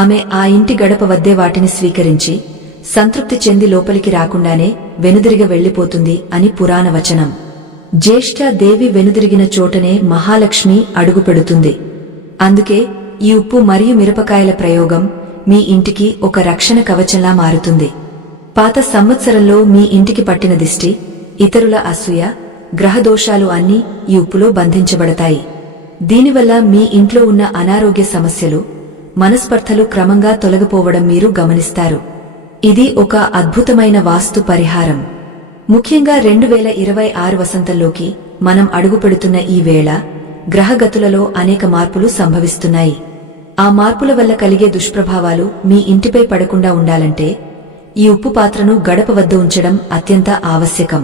ఆమె ఆ ఇంటి గడప వద్దే వాటిని స్వీకరించి సంతృప్తి చెంది లోపలికి రాకుండానే వెనుదిరిగ వెళ్లిపోతుంది అని పురాణ వచనం. జ్యేష్ఠాదేవి వెనుదిరిగిన చోటనే మహాలక్ష్మి అడుగుపెడుతుంది. అందుకే ఈ ఉప్పు మరియు మిరపకాయల ప్రయోగం మీ ఇంటికి ఒక రక్షణ కవచంలా మారుతుంది. పాత సంవత్సరంలో మీ ఇంటికి పట్టిన దిష్టి, ఇతరుల అసూయ, గ్రహదోషాలు అన్నీ ఈ ఉప్పులో బంధించబడతాయి. దీనివల్ల మీ ఇంట్లో ఉన్న అనారోగ్య సమస్యలు, మనస్పర్ధలు క్రమంగా తొలగిపోవడం మీరు గమనిస్తారు. ఇది ఒక అద్భుతమైన వాస్తు పరిహారం. ముఖ్యంగా 2026 వసంతంలోకి మనం అడుగుపెడుతున్న ఈ వేళ గ్రహగతులలో అనేక మార్పులు సంభవిస్తున్నాయి. ఆ మార్పుల వల్ల కలిగే దుష్ప్రభావాలు మీ ఇంటిపై పడకుండా ఉండాలంటే ఈ ఉప్పు పాత్రను గడప వద్ద ఉంచడం అత్యంత ఆవశ్యకం.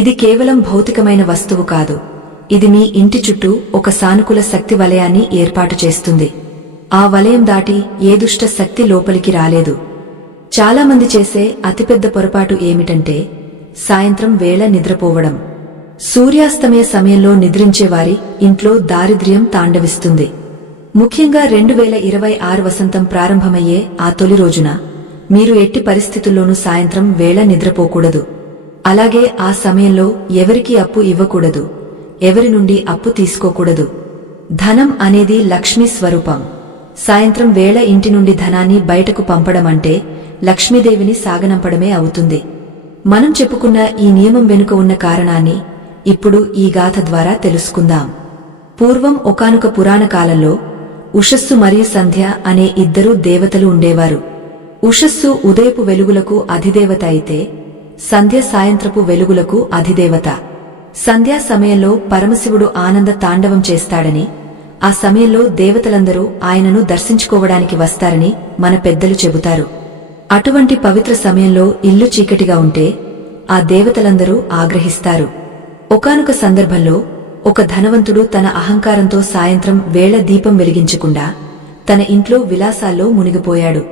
ఇది కేవలం భౌతికమైన వస్తువు కాదు. ఇది మీ ఇంటి చుట్టూ ఒక సానుకూల శక్తి వలయాన్ని ఏర్పాటు చేస్తుంది. ఆ వలయం దాటి ఏ దుష్ట శక్తి లోపలికి రాలేదు. చాలామంది చేసే అతిపెద్ద పొరపాటు ఏమిటంటే సాయంత్రం వేళ నిద్రపోవడం. సూర్యాస్తమయ సమయంలో నిద్రించేవారి ఇంట్లో దారిద్ర్యం తాండవిస్తుంది. ముఖ్యంగా 2026 వసంతం ప్రారంభమయ్యే ఆ తొలి రోజున మీరు ఎట్టి పరిస్థితుల్లోనూ సాయంత్రం వేళ నిద్రపోకూడదు. అలాగే ఆ సమయంలో ఎవరికీ అప్పు ఇవ్వకూడదు, ఎవరి నుండి అప్పు తీసుకోకూడదు. ధనం అనేది లక్ష్మీ స్వరూపం. సాయంత్రం వేళ ఇంటి నుండి ధనాన్ని బయటకు పంపడం అంటే లక్ష్మీదేవిని సాగనంపడమే అవుతుంది. మనం చెప్పుకున్న ఈ నియమం వెనుక ఉన్న కారణాన్ని ఇప్పుడు ఈ గాథ ద్వారా తెలుసుకుందాం. పూర్వం ఒకానొక పురాణ కాలంలో ఉషస్సు మరియు సంధ్య అనే ఇద్దరు దేవతలు ఉండేవారు. ఉషస్సు ఉదయపు వెలుగులకు అధిదేవత అయితే సంధ్య సాయంత్రపు వెలుగులకు అధిదేవత. సంధ్యా సమయంలో పరమశివుడు ఆనంద తాండవం చేస్తాడని, ఆ సమయంలో దేవతలందరూ ఆయనను దర్శించుకోవడానికి వస్తారని మన పెద్దలు చెబుతారు. అటువంటి పవిత్ర సమయంలో ఇల్లు చీకటిగా ఉంటే ఆ దేవతలందరూ ఆగ్రహిస్తారు. ఒకానొక సందర్భంలో ఒక ధనవంతుడు తన అహంకారంతో సాయంత్రం వేళ దీపం వెలిగించకుండా తన ఇంట్లో విలాసాల్లో మునిగిపోయాడు.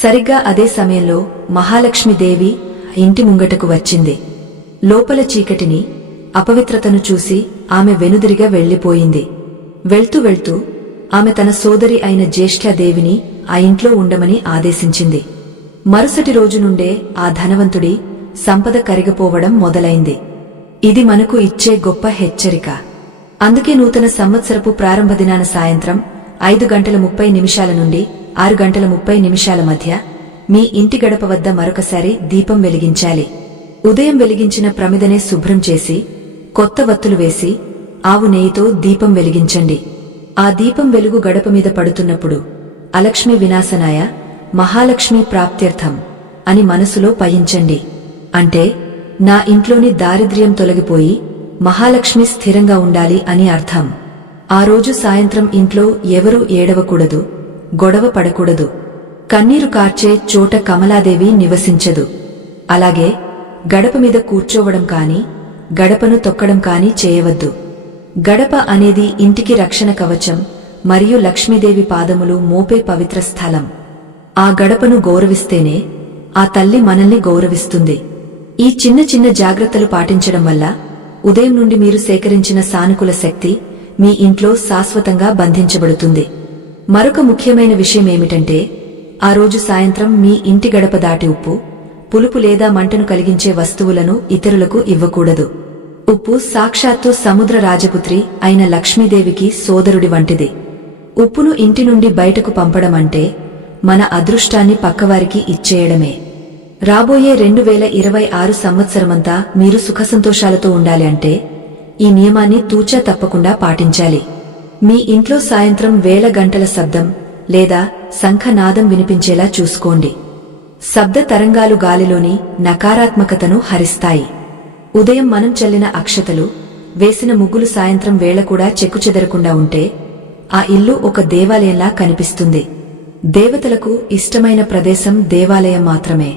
సరిగ్గా అదే సమయంలో మహాలక్ష్మీదేవి ఇంటి ముంగటకు వచ్చింది. లోపల చీకటిని, అపవిత్రతను చూసి ఆమె వెనుదిరిగా వెళ్లిపోయింది. వెళ్తూ వెళ్తూ ఆమె తన సోదరి అయిన జ్యేష్ఠాదేవిని ఆ ఇంట్లో ఉండమని ఆదేశించింది. మరుసటి రోజు నుండే ఆ ధనవంతుడి సంపద కరిగిపోవడం మొదలైంది. ఇది మనకు ఇచ్చే గొప్ప హెచ్చరిక. అందుకే నూతన సంవత్సరపు ప్రారంభ దినాన సాయంత్రం 5:30 నుండి 6:30 మధ్య మీ ఇంటి గడప వద్ద మరొకసారి దీపం వెలిగించాలి. ఉదయం వెలిగించిన ప్రమిదనే శుభ్రం చేసి కొత్త వత్తులు వేసి ఆవు నెయ్యితో దీపం వెలిగించండి. ఆ దీపం వెలుగు గడప మీద పడుతున్నప్పుడు అలక్ష్మి వినాశనాయ మహాలక్ష్మి ప్రాప్త్యర్థం అని మనసులో పయించండి. అంటే నా ఇంట్లోని దారిద్ర్యం తొలగిపోయి మహాలక్ష్మి స్థిరంగా ఉండాలి అని అర్థం. ఆ రోజు సాయంత్రం ఇంట్లో ఎవరూ ఏడవకూడదు, గొడవ పడకూడదు. కన్నీరు కార్చే చోట కమలాదేవి నివసించదు. అలాగే గడప మీద కూర్చోవడం కాని, గడపను తొక్కడం కాని చేయవద్దు. గడప అనేది ఇంటికి రక్షణ కవచం మరియు లక్ష్మీదేవి పాదములు మోపే పవిత్ర స్థలం. ఆ గడపను గౌరవిస్తేనే ఆ తల్లి మనల్ని గౌరవిస్తుంది. ఈ చిన్న చిన్న జాగ్రత్తలు పాటించడం వల్ల ఉదయం నుండి మీరు సేకరించిన సానుకూల శక్తి మీ ఇంట్లో శాశ్వతంగా బంధించబడుతుంది. మరొక ముఖ్యమైన విషయమేమిటంటే ఆ రోజు సాయంత్రం మీ ఇంటి గడప దాటి ఉప్పు, పులుపు లేదా మంటను కలిగించే వస్తువులను ఇతరులకు ఇవ్వకూడదు. ఉప్పు సాక్షాత్తు సముద్ర రాజపుత్రి అయిన లక్ష్మీదేవికి సోదరుడి వంటిది. ఉప్పును ఇంటి నుండి బయటకు పంపడమంటే మన అదృష్టాన్ని పక్కవారికి ఇచ్చేయడమే. రాబోయే 2026 సంవత్సరమంతా మీరు సుఖసంతోషాలతో ఉండాలి అంటే ఈ నియమాన్ని తూచా తప్పకుండా పాటించాలి. మీ ఇంట్లో సాయంత్రం వేల గంటల శబ్దం లేదా శంఖనాదం వినిపించేలా చూసుకోండి. శబ్ద తరంగాలు గాలిలోని నకారాత్మకతను హరిస్తాయి. ఉదయం మనం చల్లిన అక్షతలు, వేసిన ముగ్గులు సాయంత్రం వేళ కూడా చెక్కుచెదరకుండా ఉంటే ఆ ఇల్లు ఒక దేవాలయంలా కనిపిస్తుంది. దేవతలకు ఇష్టమైన ప్రదేశం దేవాలయం మాత్రమే.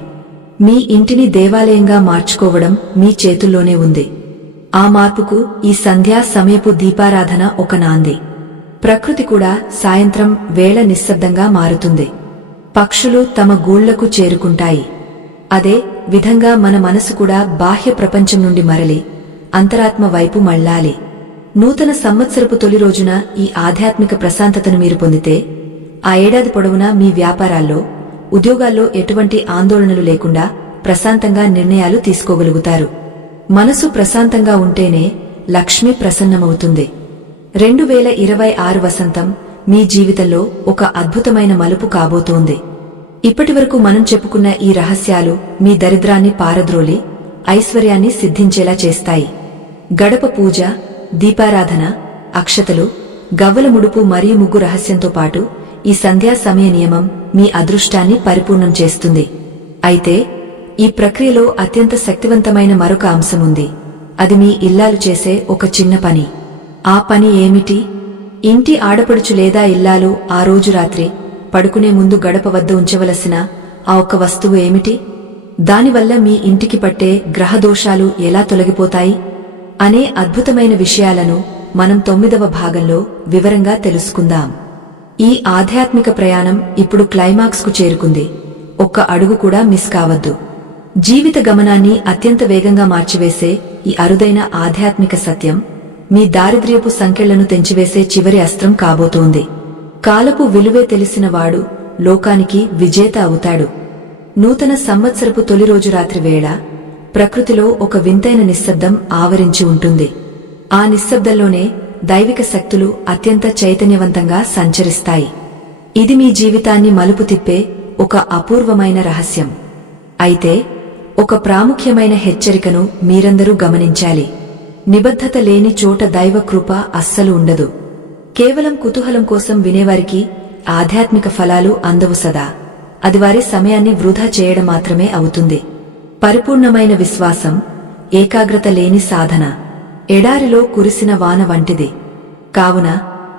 మీ ఇంటిని దేవాలయంగా మార్చుకోవడం మీ చేతుల్లోనే ఉంది. ఆ మార్పుకు ఈ సంధ్యా సమయపు దీపారాధన ఒక నాంది. ప్రకృతి కూడా సాయంత్రం వేళ నిశ్శబ్దంగా మారుతుంది. పక్షులు తమ గూళ్లకు చేరుకుంటాయి. అదే విధంగా మన మనసు కూడా బాహ్య ప్రపంచం నుండి మరలి అంతరాత్మ వైపు మళ్లాలి. నూతన సంవత్సరపు తొలి రోజున ఈ ఆధ్యాత్మిక ప్రశాంతతను మీరు పొందితే ఆ ఏడాది పొడవునా మీ వ్యాపారాల్లో, ఉద్యోగాల్లో ఎటువంటి ఆందోళనలు లేకుండా ప్రశాంతంగా నిర్ణయాలు తీసుకోగలుగుతారు. మనసు ప్రశాంతంగా ఉంటేనే లక్ష్మి ప్రసన్నమవుతుంది. 2026 వసంతం మీ జీవితంలో ఒక అద్భుతమైన మలుపు కాబోతోంది. ఇప్పటివరకు మనం చెప్పుకున్న ఈ రహస్యాలు మీ దరిద్రాన్ని పారద్రోలి ఐశ్వర్యాన్ని సిద్ధించేలా చేస్తాయి. గడప పూజ, దీపారాధన, అక్షతలు, గవ్వల ముడుపు మరియు ముగ్గు రహస్యంతో పాటు ఈ సంధ్యా సమయ నియమం మీ అదృష్టాన్ని పరిపూర్ణం చేస్తుంది. అయితే ఈ ప్రక్రియలో అత్యంత శక్తివంతమైన మరొక అంశముంది. అది మీ ఇల్లాలు చేసే ఒక చిన్న పని. ఆ పని ఏమిటి? ఇంటి ఆడపడుచు లేదా ఇల్లాలు ఆ రోజు రాత్రి పడుకునే ముందు గడప వద్ద ఉంచవలసిన ఆ ఒక్క వస్తువు ఏమిటి? దానివల్ల మీ ఇంటికి పట్టే గ్రహదోషాలు ఎలా తొలగిపోతాయి అనే అద్భుతమైన విషయాలను మనం 9వ భాగంలో వివరంగా తెలుసుకుందాం. ఈ ఆధ్యాత్మిక ప్రయాణం ఇప్పుడు క్లైమాక్స్ కు చేరుకుంది. ఒక్క అడుగు కూడా మిస్ కావద్దు. జీవిత గమనాన్ని అత్యంత వేగంగా మార్చివేసే ఈ అరుదైన ఆధ్యాత్మిక సత్యం మీ దారిద్ర్యపు సంకెళ్లను తెంచివేసే చివరి అస్త్రం కాబోతోంది. కాలపు విలువే తెలిసినవాడు లోకానికి విజేత అవుతాడు. నూతన సంవత్సరపు తొలి రోజు రాత్రి వేళ ప్రకృతిలో ఒక వింతైన నిశ్శబ్దం ఆవరించి ఉంటుంది. ఆ నిశ్శబ్దంలోనే దైవిక శక్తులు అత్యంత చైతన్యవంతంగా సంచరిస్తాయి. ఇది మీ జీవితాన్ని మలుపు తిప్పే ఒక అపూర్వమైన రహస్యం. అయితే ఒక ప్రాముఖ్యమైన హెచ్చరికను మీరందరూ గమనించాలి. నిబద్ధత లేని చోట దైవ కృప అస్సలు ఉండదు. కేవలం కుతూహలం కోసం వినేవారికి ఆధ్యాత్మిక ఫలాలు అందవు సదా. అది వారి సమయాన్ని వృధా చేయడం మాత్రమే అవుతుంది. పరిపూర్ణమైన విశ్వాసం, ఏకాగ్రత లేని సాధన ఎడారిలో కురిసిన వాన వంటిది. కావున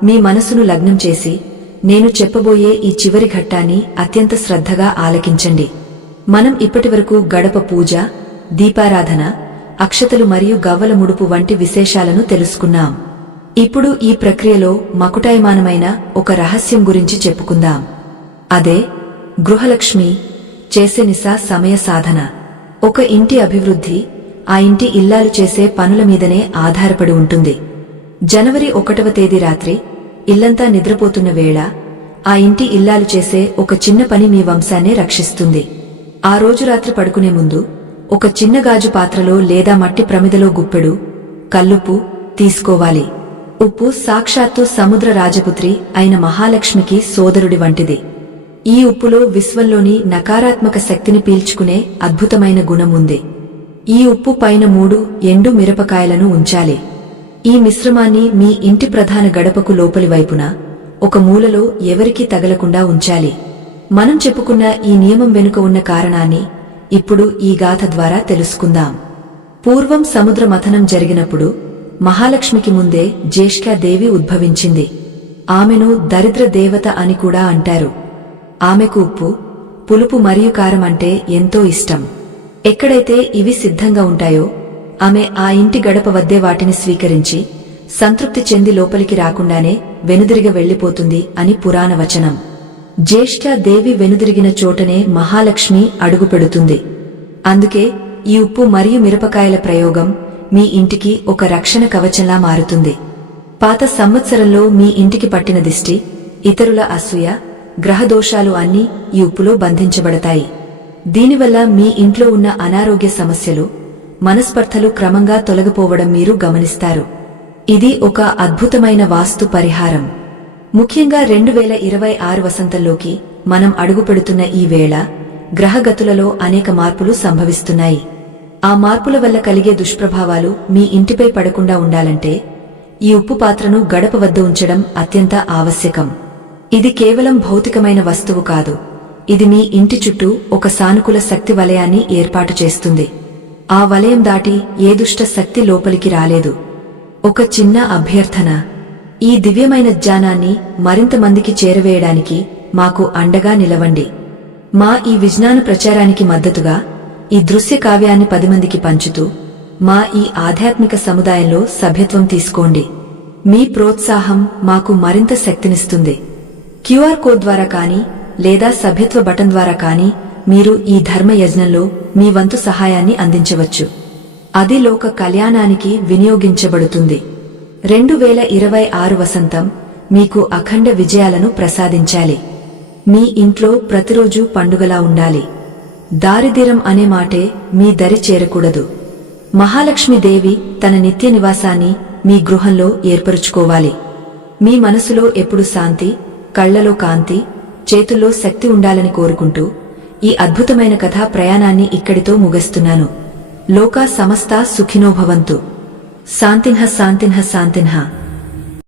మీ మనసును లగ్నం చేసి నేను చెప్పబోయే ఈ చివరి ఘట్టాన్ని అత్యంత శ్రద్ధగా ఆలకించండి. మనం ఇప్పటివరకు గడప పూజ, దీపారాధన, అక్షతలు మరియు గవ్వల ముడుపు వంటి విశేషాలను తెలుసుకున్నాం. ఇప్పుడు ఈ ప్రక్రియలో మకుటాయమానమైన ఒక రహస్యం గురించి చెప్పుకుందాం. అదే గృహలక్ష్మి చేసే నిశా సమయ సాధన. ఒక ఇంటి అభివృద్ధి ఆ ఇంటి ఇల్లాలు చేసే పనుల మీదనే ఆధారపడి ఉంటుంది. జనవరి 1వ తేదీ రాత్రి ఇల్లంతా నిద్రపోతున్న వేళ ఆ ఇంటి ఇల్లాలు చేసే ఒక చిన్న పని మీ వంశాన్నే రక్షిస్తుంది. ఆ రోజు రాత్రి పడుకునే ముందు ఒక చిన్న గాజు పాత్రలో లేదా మట్టి ప్రమిదలో గుప్పెడు కల్లుప్పు తీసుకోవాలి. ఉప్పు సాక్షాత్తు సముద్ర రాజపుత్రి అయిన మహాలక్ష్మికి సోదరుడి వంటిది. ఈ ఉప్పులో విశ్వంలోని నకారాత్మక శక్తిని పీల్చుకునే అద్భుతమైన గుణం ఉంది. ఈ ఉప్పు పైన 3 ఎండు మిరపకాయలను ఉంచాలి. ఈ మిశ్రమాన్ని మీ ఇంటి ప్రధాన గడపకు లోపలి వైపున ఒక మూలలో ఎవరికీ తగలకుండా ఉంచాలి. మనం చెప్పుకున్న ఈ నియమం వెనుక ఉన్న కారణాన్ని ఇప్పుడు ఈ గాథ ద్వారా తెలుసుకుందాం. పూర్వం సముద్ర మథనం జరిగినప్పుడు మహాలక్ష్మికి ముందే జ్యేష్ఠాదేవి ఉద్భవించింది. ఆమెను దరిద్ర దేవత అని కూడా అంటారు. ఆమెకు ఉప్పు, పులుపు మరియు కారం అంటే ఎంతో ఇష్టం. ఎక్కడైతే ఇవి సిద్ధంగా ఉంటాయో ఆమె ఆ ఇంటి గడప వద్దే వాటిని స్వీకరించి సంతృప్తి చెంది లోపలికి రాకుండానే వెనుదిరిగ వెళ్లిపోతుంది అని పురాణ వచనం. జ్యేష్ఠాదేవి వెనుదిరిగిన చోటనే మహాలక్ష్మి అడుగుపెడుతుంది. అందుకే ఈ ఉప్పు మరియు మిరపకాయల ప్రయోగం మీ ఇంటికి ఒక రక్షణ కవచంలా మారుతుంది. పాత సంవత్సరంలో మీ ఇంటికి పట్టిన దిష్టి, ఇతరుల అసూయ గ్రహదోషాలు అన్నీ ఈ ఉప్పులో బంధించబడతాయి. దీనివల్ల మీ ఇంట్లో ఉన్న అనారోగ్య సమస్యలు మనస్పర్ధలు క్రమంగా తొలగిపోవడం మీరు గమనిస్తారు. ఇది ఒక అద్భుతమైన వాస్తు పరిహారం. ముఖ్యంగా 2026 వసంతంలోకి మనం అడుగుపెడుతున్న ఈ వేళ గ్రహగతులలో అనేక మార్పులు సంభవిస్తున్నాయి. ఆ మార్పుల వల్ల కలిగే దుష్ప్రభావాలు మీ ఇంటిపై పడకుండా ఉండాలంటే ఈ ఉప్పు పాత్రను గడప వద్ద ఉంచడం అత్యంత ఆవశ్యకం. ఇది కేవలం భౌతికమైన వస్తువు కాదు, ఇది మీ ఇంటి చుట్టూ ఒక సానుకూల శక్తి వలయాన్ని ఏర్పాటు చేస్తుంది. ఆ వలయం దాటి ఏ దుష్ట శక్తి లోపలికి రాలేదు. ఒక చిన్న అభ్యర్థన, ఈ దివ్యమైన జ్ఞానాన్ని మరింత మందికి చేరవేయడానికి మాకు అండగా నిలవండి. మా ఈ విజ్ఞాన ప్రచారానికి మద్దతుగా ఈ దృశ్య కావ్యాన్ని 10 మందికి పంచుతూ మా ఈ ఆధ్యాత్మిక సముదాయంలో సభ్యత్వం తీసుకోండి. మీ ప్రోత్సాహం మాకు మరింత శక్తినిస్తుంది. క్యూఆర్ కోడ్ ద్వారా కానీ లేదా సభ్యత్వ బటన్ ద్వారా కానీ మీరు ఈ ధర్మ యజ్ఞంలో మీ వంతు సహాయాన్ని అందించవచ్చు. అది లోక కళ్యాణానికి వినియోగించబడుతుంది. 2026 వసంతం మీకు అఖండ విజయాలను ప్రసాదించాలి. మీ ఇంట్లో ప్రతిరోజు పండుగలా ఉండాలి. దారిద్ర్యం అనే మాటే మీ దరి చేరకూడదు. మహాలక్ష్మీదేవి తన నిత్య నివాసాన్ని మీ గృహంలో ఏర్పరుచుకోవాలి. మీ మనసులో ఎప్పుడు శాంతి, కళ్లలో కాంతి, చేతుల్లో శక్తి ఉండాలని కోరుకుంటూ ఈ అద్భుతమైన కథా ప్రయాణాన్ని ఇక్కడితో ముగిస్తున్నాను. లోకా సమస్తా సుఖినో భవంతు. శాంతిన్హ శాంతిన్హ శాంతిన్హ.